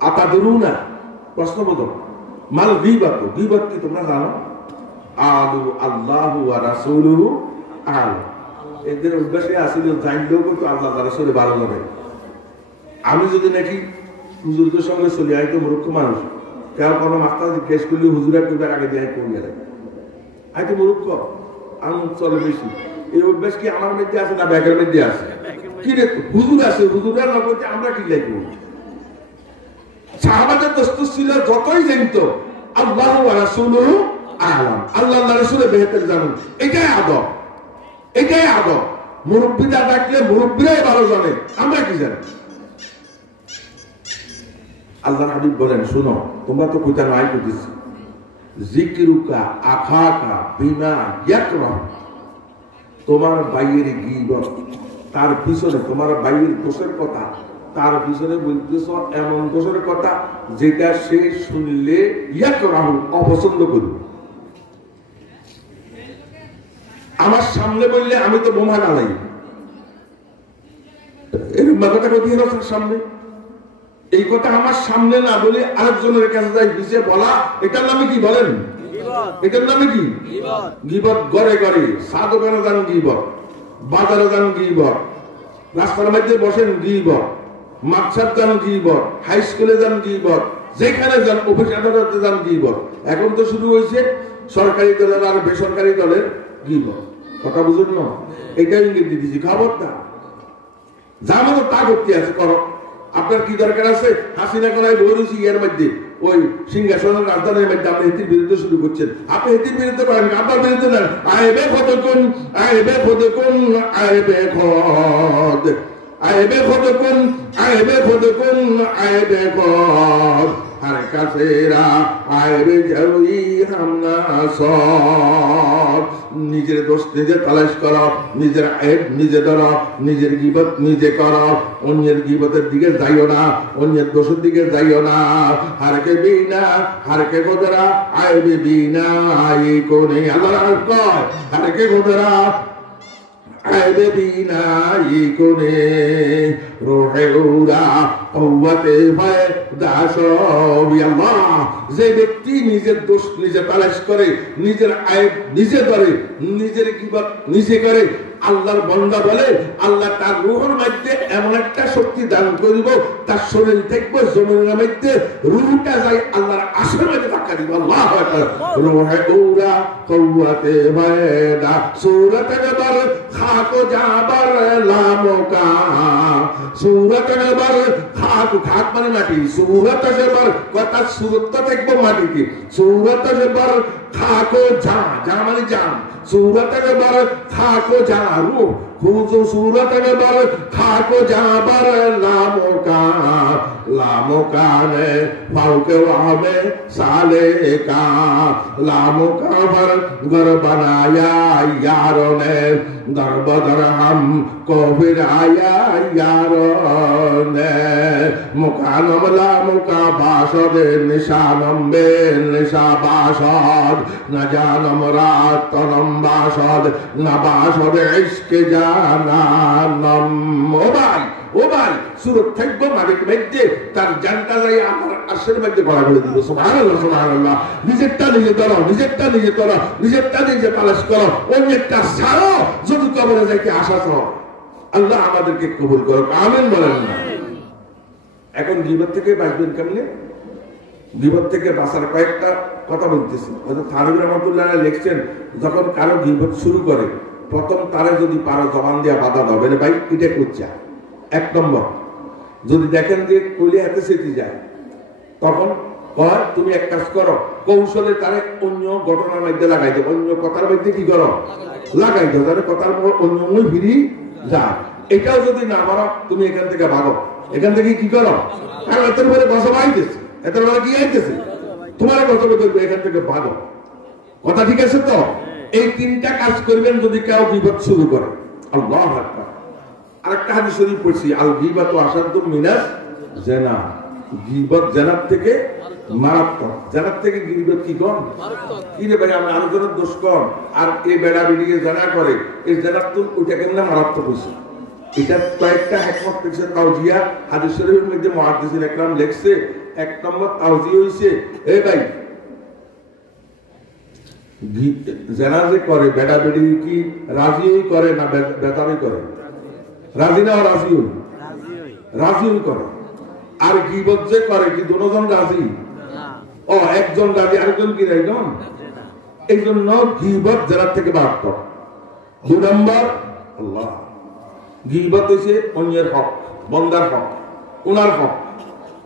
আতাদরুনা প্রশ্নবোধক, মাল গীবা, গীবত কি তোমরা জানো? আলু আল্লাহু ওয়া রাসূলুহু আ'লাম। এদের উদ্দেশ্যে আসলে জানলেও কিন্তু আল্লাহ তাআলা রাসূলের ভালো লাগে। আমি যদি নাকি হুজুরদের সঙ্গে চলে আইতো মূর্খ মানুষ, কেউ কোনো মাস্টার জিজ্ঞেস করলে হুজুরা কইবার আগে দিয়ে করিয়ে দেয়। আইতো মূর্খ, আমি চলে বেশি। এই অভ্যাস কি আমার মধ্যে আছে না ব্যাগের মধ্যে আছে? কি রে হুজুর আছে, হুজুরা না বলতে আমরা কি লাগবো? সাহাবাদের দোস্ত ছিল যতই জানতো আল্লাহু ওয়া রাসূলুহু আ'লাম, আল্লাহ রাসূলের বেহেশত জানুন। এটাই আদব, এটাই আদব। মুরব্বিরা ডাকলে মুরব্বিরাই ভালো জানে, আমরা কি জানি? আল্লাহর হাবিব বলেন শুনো, তোমরা তো কইতা নাই কইতেছি যিকরুকা আখাকা বিমা ইয়াকরাহ। তোমার ভাইয়ের গীবত, তার পিছনে তোমার ভাইয়ের দোষের কথা, তার পিছনে বলতেছ এমন দোষের কথা যেটা সে শুনলে ইয়াকরাহ, অপছন্দ করবে। আমার সামনে বললে আমি তো বোমা গালাই, এরকম কথা কোথায় রসের সামনে? এই কথা আমার সামনে না বলে আরেকজনের কাছে যাই পিছিয়ে বলা, এটার নামে কি বলেন? এটার নামে কি? গীবত। ঘরে ঘরে সাধকানে যান গীবত, বাজারে যান গীবত, রাস্তার মধ্যে বসেন গীবত, মাদ্রাসায় যান গীবত, হাই স্কুলে যান গীবত, যেখানে যান অফিস আদালতে যান গীবত। এখন তো শুরু হয়েছে সরকারি দলের আর বেসরকারি দলের গীবত। কথা বুঝুন না? এটাই ইঙ্গিত দিতেছি। খবরদার যা মতো তা করতে আছে করো। আপনার কি দরকার আছে? হাসিনা করায় বলেছি এর মধ্যে ওই সিংহাসনের রাজধানীর মধ্যে আপনি হেতির বিরুদ্ধে শুরু করছেন। আপনি হেতির বিরুদ্ধে করেন, আপনার বিরুদ্ধে নেন। আইবে খোদকুন, আইবে খোদকুন, আইবে খোদ, আইবে খোদকুন, আইবে খোদকুন, আইবে খোদ, আর কাছেরা আইবে জরুরি হামনা সদ। নিজের দোষ নিজে তালাশ করো, নিজের আইব নিজে ধরো, নিজের গীবত নিজে করো, অন্যের গীবতের দিকে যাইও না, অন্যের দোষের দিকে যাইও না। হারকে বিনা হারকে গোদরা আইবে বিনা আই কোনে আল্লাহ কয় হারকে গোদরা আইবে বিনা ই কোনে রোহে উরা কওয়াতে ভয় দাসবি আল্লাহ। যে ব্যক্তি নিজের দোষ নিজে তালাশ করে, নিজের আইব নিজে ধরে, নিজের গীবত নিজে করে, আল্লাহর বান্দা বলে আল্লাহ তার রূহের মধ্যে এমন একটা শক্তি দান করিব, তার শরীর থেকে জমিনের মধ্যে রূহটা যায় আল্লাহর আশার মধ্যে ধাক্কা দিব। আল্লাহু আকবার। রূহে উরা কওয়াতে ভায়দা সূরত নবর খাক জাবার লামকা, সূরত নবর খাক, খাক মানে মাটি, সূরত নবর কথা সূরত থেকে মাটিতে, সূরত নবর খাক জা, জা মানে জাম, सूरत बर खाको जारू खूजो सूरत बर खाको जाबर लामो का ने फाउके वामे साले का लामो का बर घर बनाया यारों ने दरबदर हम को बिराया यारों ने मुकानम लामो का बाशद निशानम बे निशा बाशद न जानम रात तनम বাসদ না বাসদ ইশকে জানানম। ও ভাই সুরত থাকবো মালিক মধ্যে, তার জানটা যাই আমার আরশের মধ্যে গড়া করে দিব। সুবহানাল্লাহ সুবহানাল্লাহ। নিজেরটা নিজে ধরো, নিজেরটা নিজে ধরো, নিজেরটা নিজে তালাশ করো, অন্যেরটা ছাড়ো যদি কবরে যাইতে আশা করো। আল্লাহ আমাদেরকে কবুল করো, আমিন বলেন না। এখন গীবত থেকে বাঁচবেন কেমনে? গীবত থেকে বাঁচার কয়েকটা কথা বলতেছি। হয়তো থানভী রহমাতুল্লাহ লিখছেন, যখন কারো গীবত শুরু করে প্রথম তারে যদি পারো জবান দিয়া বাধা দাও, বলে ভাই এটা করছে। এক নম্বর, যদি দেখেন যে কইলে হাতে সেটি যায়, তখন কয় তুমি এক কাজ করো, কৌশলে তারে অন্য ঘটনার মধ্যে লাগাই দাও, অন্য কথার মধ্যে কি করো লাগাই দাও, তাহলে কথার অন্য ফিরি যা। এটাও যদি না পারো তুমি এখান থেকে ভাগো, এখান থেকে কি করো, কারণ এত বলে বসা আইতেছে, এত বলে কি আইতেছে তোমার গজবে ধরবে, এখান থেকে ভাগো। কথা ঠিক আছে তো? এই তিনটা কাজ করবেন যদি কেউ গীবত শুরু করে। আল্লাহু আকবার। আরেকটা হাদিস শরীফ পড়ছি, আল গীবাতু আশাদ্দু মিনাজ জিনা, গীবত জিনার থেকে মারাত্মক। জিনার থেকে গীবত কি কম? কি রে ভাই আমরা আরেকজনের দোষ কম, আর এই বেড়া বেরিয়ে জিনা করে, এই জিনার তো ওইটা কেমন মারাত্মক হইছে। এটা কয়েকটা হিকমত লিখছে তাওজিয়া, হাদিস শরীফের মধ্যে মুহাদ্দিসিন একরাম লিখছে। এক নম্বর তাওজিয়া হইছে, এই ভাই জানা যে করে বেড়া বেড়ি কি রাজিই করে না বেতারই করে? রাজি না রাজিও? রাজিও করে। আর গীবত যে করে কি দুজন রাজি? ও একজন রাজি, আরেকজন কি রাজন? এই জন্য গীবত জানার থেকে মারাত্মক। 2 নম্বর, আল্লাহ গীবত হইছে অন্যের হক, বন্দার হক, ওনার হক।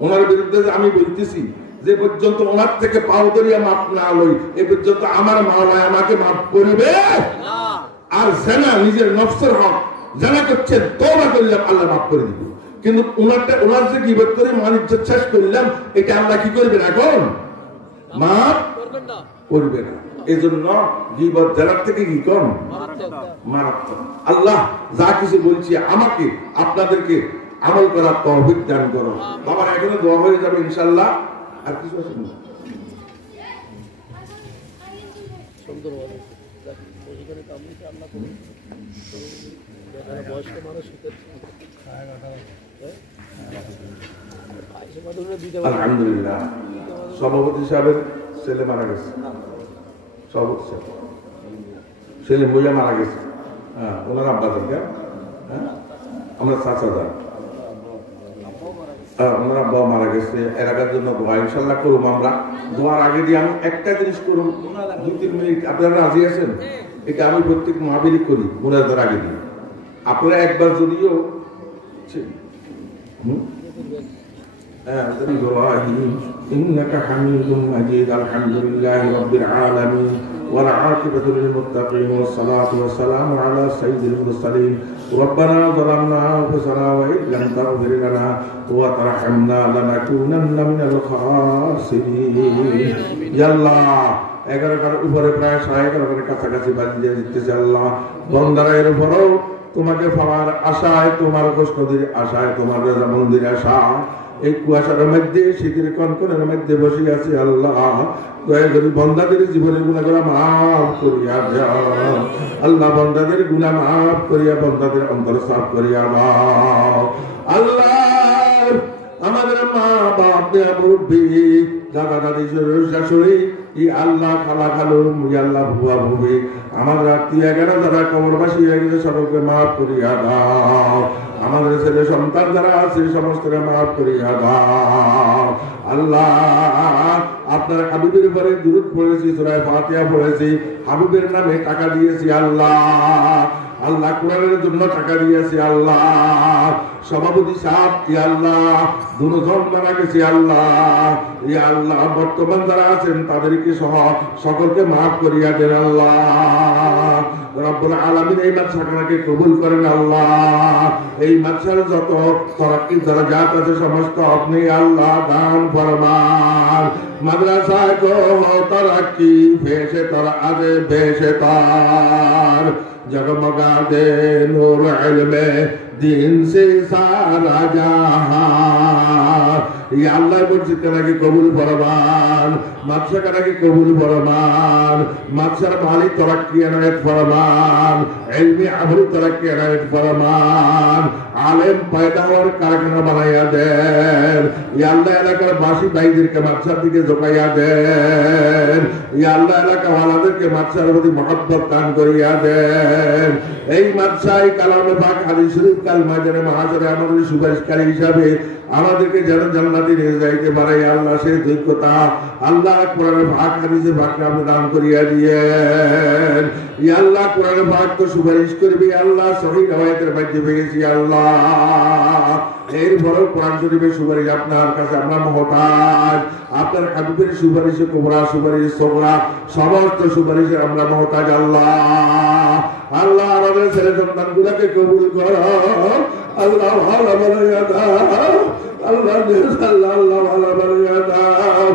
ওনার বিরুদ্ধে আমি বলতেছি যে পর্যন্ত ওনার থেকে পাও ধরিয়া মাপ না লই, এ পর্যন্ত আমার মাওলা আমাকে মাফ করিবে না। আর জানা নিজের নফসের হক জানা করছেন, তওবা করলাম আল্লাহ মাফ করে দিবে। কিন্তু ওনারটা ওনার যে গীবত করে মান ইজ্জত শেষ করলাম, এটা আল্লাহ কি করবে না? এখন মাফ করবে না। এজন্য গীবত জানার থেকে কি কম? মারাত্মক। আল্লাহ যা কিছু বলছি আমাকে আপনাদেরকে আমল করার তৌফিক দান করো। বাবা এখনো দোয়া হয়ে যাবে ইনশাআল্লাহ। আর কিছু আছে না? আলহামদুলিল্লাহ। সভাপতি সাহেবের ছেলে মারা গেছে, সভাপতি ছেলে বইয়া মারা গেছে। হ্যাঁ, ওনার আব্বা থেকে আমরা চাচা যান, ওনার আব্বা মারা গেছে। এলাকার জন্য দোয়া ইনশাল্লাহ করুম। আমরা দোয়ার আগে দিয়ে আমি একটা জিনিস করুন, 2-3 মিনিট। আপনারা রাজি আছেন? এটা আমি প্রত্যেক মাহফিলে করি মুনাজাতের আগে দিয়ে। আপনারা একবার যদিও إنك حميد مجيد الحمد لله رب العالمين والعاقبة للمتقين والصلاة والسلام على سيد المرسلين ربنا ظلمنا أنفسنا وإن لم تغفر لنا وترحمنا لنكونن من الخاسرين. يا الله 11টার উপরে প্রায় 11:30 কাছাকাছি বাজিয়ে দিতেছে আল্লাহ। বন্দারা এর উপরও তোমাকে পাওয়ার আশায়, তোমার গোশনদীর আশায়, তোমার রাজা মন্দির আশা, এই কুয়াশার মধ্যে শীতের কনকনের মধ্যে বসে আছি আল্লাহ। দয়া করি বন্দাদের জীবনের গুনাহগুলো মাফ করিয়া দাও আল্লাহ। বন্দাদের গুনাহ মাফ করিয়া বন্দাদের অন্তর সাফ করিয়া দাও আল্লাহ। আমাদের মা বাপ মুরব্বী দাদা দাদি শাশুড়ি ই আল্লাহ, খালা খালু ই আল্লাহ, ভুয়া ভুবি, আমাদের আত্মীয়রা যারা কবরবাসী হয়ে গেছে সকলকে মাফ করিয়া দাও। আমাদের ছেলে সন্তান যারা আছে সমস্তকে মাফ করিয়া দাও আল্লাহ। আপনার হাবিবের উপরে দুরূদ পড়েছি, সূরা ফাতিহা পড়েছি, হাবিবের নামে টাকা দিয়েছি আল্লাহ। আল্লাহ কোরআনের জন্য টাকা দিয়েছি আল্লাহ। সভাপতি সাহেব ই আল্লাহ, দুজন মারা গেছি আল্লাহ। ই আল্লাহ বর্তমান যারা আছেন তাদেরকে সহ সকলকে মাফ করিয়া দেন আল্লাহ। রব্বুল আলামিন এই মাদ্রাসাকে কবুল করেন আল্লাহ। এই মাদ্রাসার যত তরাক্কি দরজাত আছে সমস্ত আপনি আল্লাহ দান ফরমান। মাদ্রাসায় কো তরাক্কি বেশে তর আগে বেশে তার, जगमगा दे नूर इल्मे दीन से सारा जहां। ये अल्लाह मस्जिद के कबूल फरमान, मदरसा के कबूल फरमान, मदरसा माली तरक्की अनायत फरमान, इल्मी अमली तरक्की अनायत फरमान, आलिम पैदा और कारखाना बनाया देन। ये अल्लाह एलाकार बासी भाईদের के मदरसा दिके झुकाया देन। ये अल्लाह एलाका वालाদের के मदरसाর প্রতি মহব্বত দান করিয়া দেন। এই মাদ্রাসায় কালামে পাক হাদিস শরীফ কালমা জানে মাহাজরে আমাদের সুপারিশকারী হিসাবে আমাদেরকে যেন জান্নাতে নিয়ে যাইতে পারে আল্লাহ, সেই যোগ্যতা আল্লাহ কোরআনের পাক হাদিসে পাক আপনি দান করিয়া দিয়েন। ইয়া আল্লাহ কোরআনের পাক তো সুপারিশ করবি আল্লাহ, সহিহ রওয়ায়াতের মধ্যে পেয়েছি আল্লাহ। এরপর কোরআন শরীফের সুপারিশ আপনার কাছে আমরা মুহতাজ। আপনার হাবিবের সুপারিশে কুবরা, সুপারিশ সগরা, সমস্ত সুপারিশে আমরা মুহতাজ আল্লাহ। আল্লাহ আমাদের ছেলে সন্তানগুলোকে কবুল করো আল্লাহ, ভালো বানাইয়া দাও আল্লাহ, আল্লাহ ভালো বানাইয়া দাও।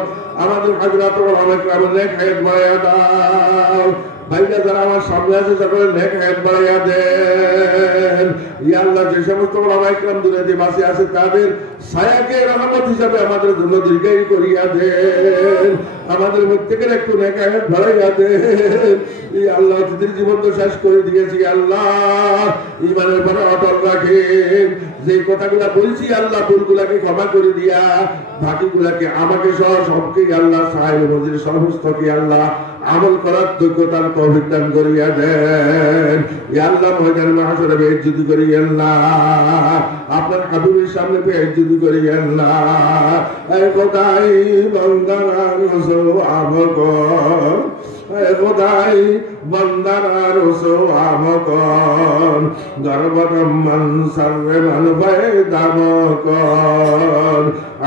আমাদের হাজরাত ওলামা কেরামের নেক হায়াত বাড়াইয়া দাও। ভাইরা যারা আমার সামনে আছে সকলের নেক হায়াত বাড়াইয়া দেন। ইয়া আল্লাহ যে সমস্ত ওলামা কেরাম দুনিয়াতে বাঁচে আছে তাদের ছায়াকে রহমত হিসাবে আমাদের জন্য দীর্ঘায়ু করিয়া দেন। আমাদের প্রত্যেকের একটু নেক হায়াত বাড়াইয়া দেন। ইয়া আল্লাহ তাদের জীবন তো শেষ করে দিয়েছি আল্লাহ, ঈমানের উপর অটল রাখেন। যে কথাগুলা বলছি আল্লাহ ভুলগুলাকে ক্ষমা করে দিয়া বাকিগুলাকে আমাকে সহ সবকে আল্লাহ সাহেব নজির সমস্তকে আল্লাহ আমল করার যোগ্যতার তৌফিক দান করিয়া দেন। ইয়া আল্লাহ ময়দানে মাহশরে বেইজ্জতি করিয়েন না, আপনার হাবিবের সামনে বেইজ্জতি করিয়েন না। এ খোদাই বান্দারা রসো আমক, এ খোদাই বান্দারা রসো আমকন, গর্বতম মন সর্বে মন দামকন,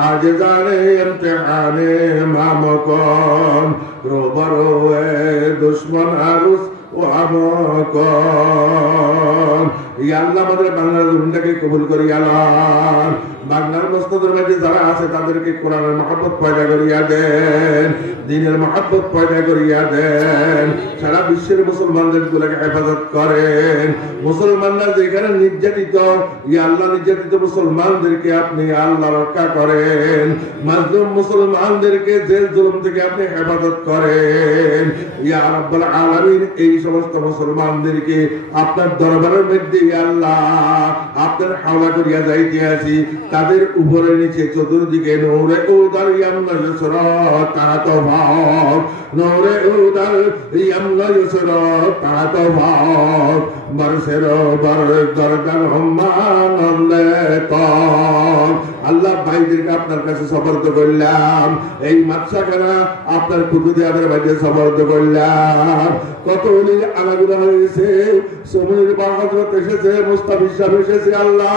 আজ জানে ইমতিহানে মামকন, রোবরো এ দুশ্মন আরুস ও আমকন। ইয়া আল্লাহ আমাদের বাংলার জমিনটাকে কবুল করিয়া লন। বাংলার মসজিদের মধ্যে যারা আছে তাদেরকে কোরআনের মহব্বত পয়দা করিয়া দেন, দ্বীনের মহব্বত পয়দা করিয়া দেন। সারা বিশ্বের মুসলমানদের গুলোকে হেফাজত করেন। মুসলমানরা যেখানে নির্যাতিত, ইয়া আল্লাহ নির্যাতিত মুসলমানদেরকে আপনি আল্লাহ রক্ষা করেন। মাজলুম মুসলমানদেরকে জেল জুলুম থেকে আপনি হেফাজত করেন। ইয়া রাব্বুল আলামিন এই সমস্ত মুসলমানদেরকে আপনার দরবারের মধ্যে আল্লাহ আপনার হাওলা করিয়া যাইতে আছি। তাদের উপরে নিচে চতুর্দিকে নূরে উদার ইয়ামনা ইউসরা তাহাত ভাব, নূরে উদার ইয়ামনা ইউসরা তাহাত ভাব, বরসের বর দরগান হম্মানন্দে তব। আল্লাহ ভাইদেরকে আপনার কাছে সবর্দ করলাম। এই মাদ্রাসাখানা আপনার কুতুবদের মধ্যে সবর্দ করলাম। কত ওলির আনাগুনা হয়েছে, সময়ের বা হযরত এসেছে, মুস্তাফিজ সাহেব এসেছে আল্লাহ,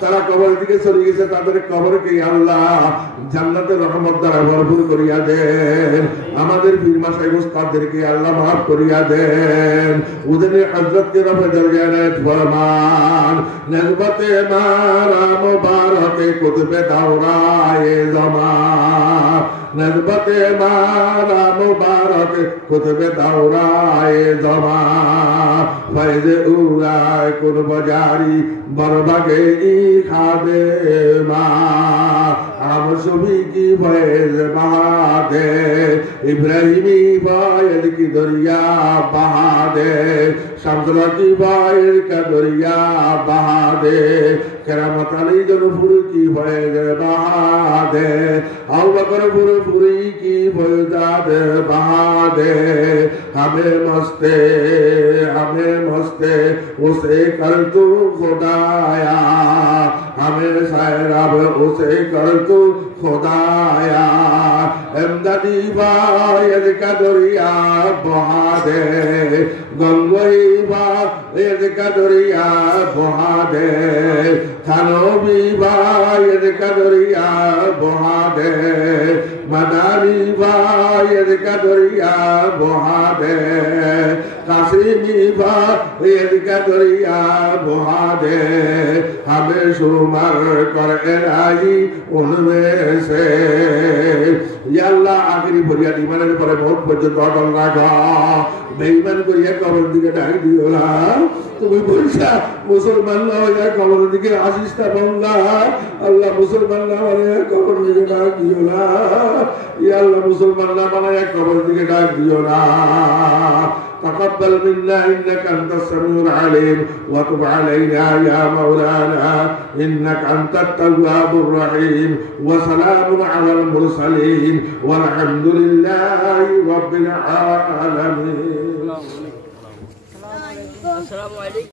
তারা কবর দিকে চলে গেছে। তাদের কবরকে আল্লাহ জান্নাতের রহমত দ্বারা ভরপুর করিয়া দেন। আমাদের পীর মাশাইখ উস্তাদদেরকে আল্লাহ মাফ করিয়া দেন। ওদের হযরতকে রফে দরজাত ফরমান। নজবতে মারা মুবারকে কুতুবে দাওরায়ে জামান, नस्बते मारा मुबारक कुतुबे दौराए जमा फैज उराए कुन बजारी बरबगे खादे मा हम सभी की फैज बहादे इब्राहिमी फैज की दरिया बहादे शमसुल की फैज का दरिया बहादे करामत अली जनपुर की फैज बहादे अबू बकर पुरी की फैजाद बहादे हमें मस्ते उसे कर तू खुदाया हमें सैराब उसे कर तू खुदाया एमदादी बायद का दरिया बहादे गंगोई बायद का दरिया बहादे थानोबी बायद का दरिया बहादे मदारी बायद का दरिया बहादे कासिमी बायद का दरिया बहादे हमें शुमार कर एलाई उनमें से या अल्लाह आखिरी फरियाद ईमाনের পরে মওত পর্যন্ত অটল রাখা বেঈমান করিয়া কবর দিকে ডাক দিও না তুমি বলছা মুসলমান না হয়ে কবর দিকে আসিস না বান্দা আল্লাহ মুসলমান না হয়ে কবর দিকে ডাক দিও না ইয়া আল্লাহ মুসলমান না বানায়া কবর দিকে ডাক দিও না تقبل منا إنك أنت السميع العليم وتب علينا يا مولانا إنك أنت التواب الرحيم وسلام على المرسلين والحمد لله رب العالمين. السلام عليكم.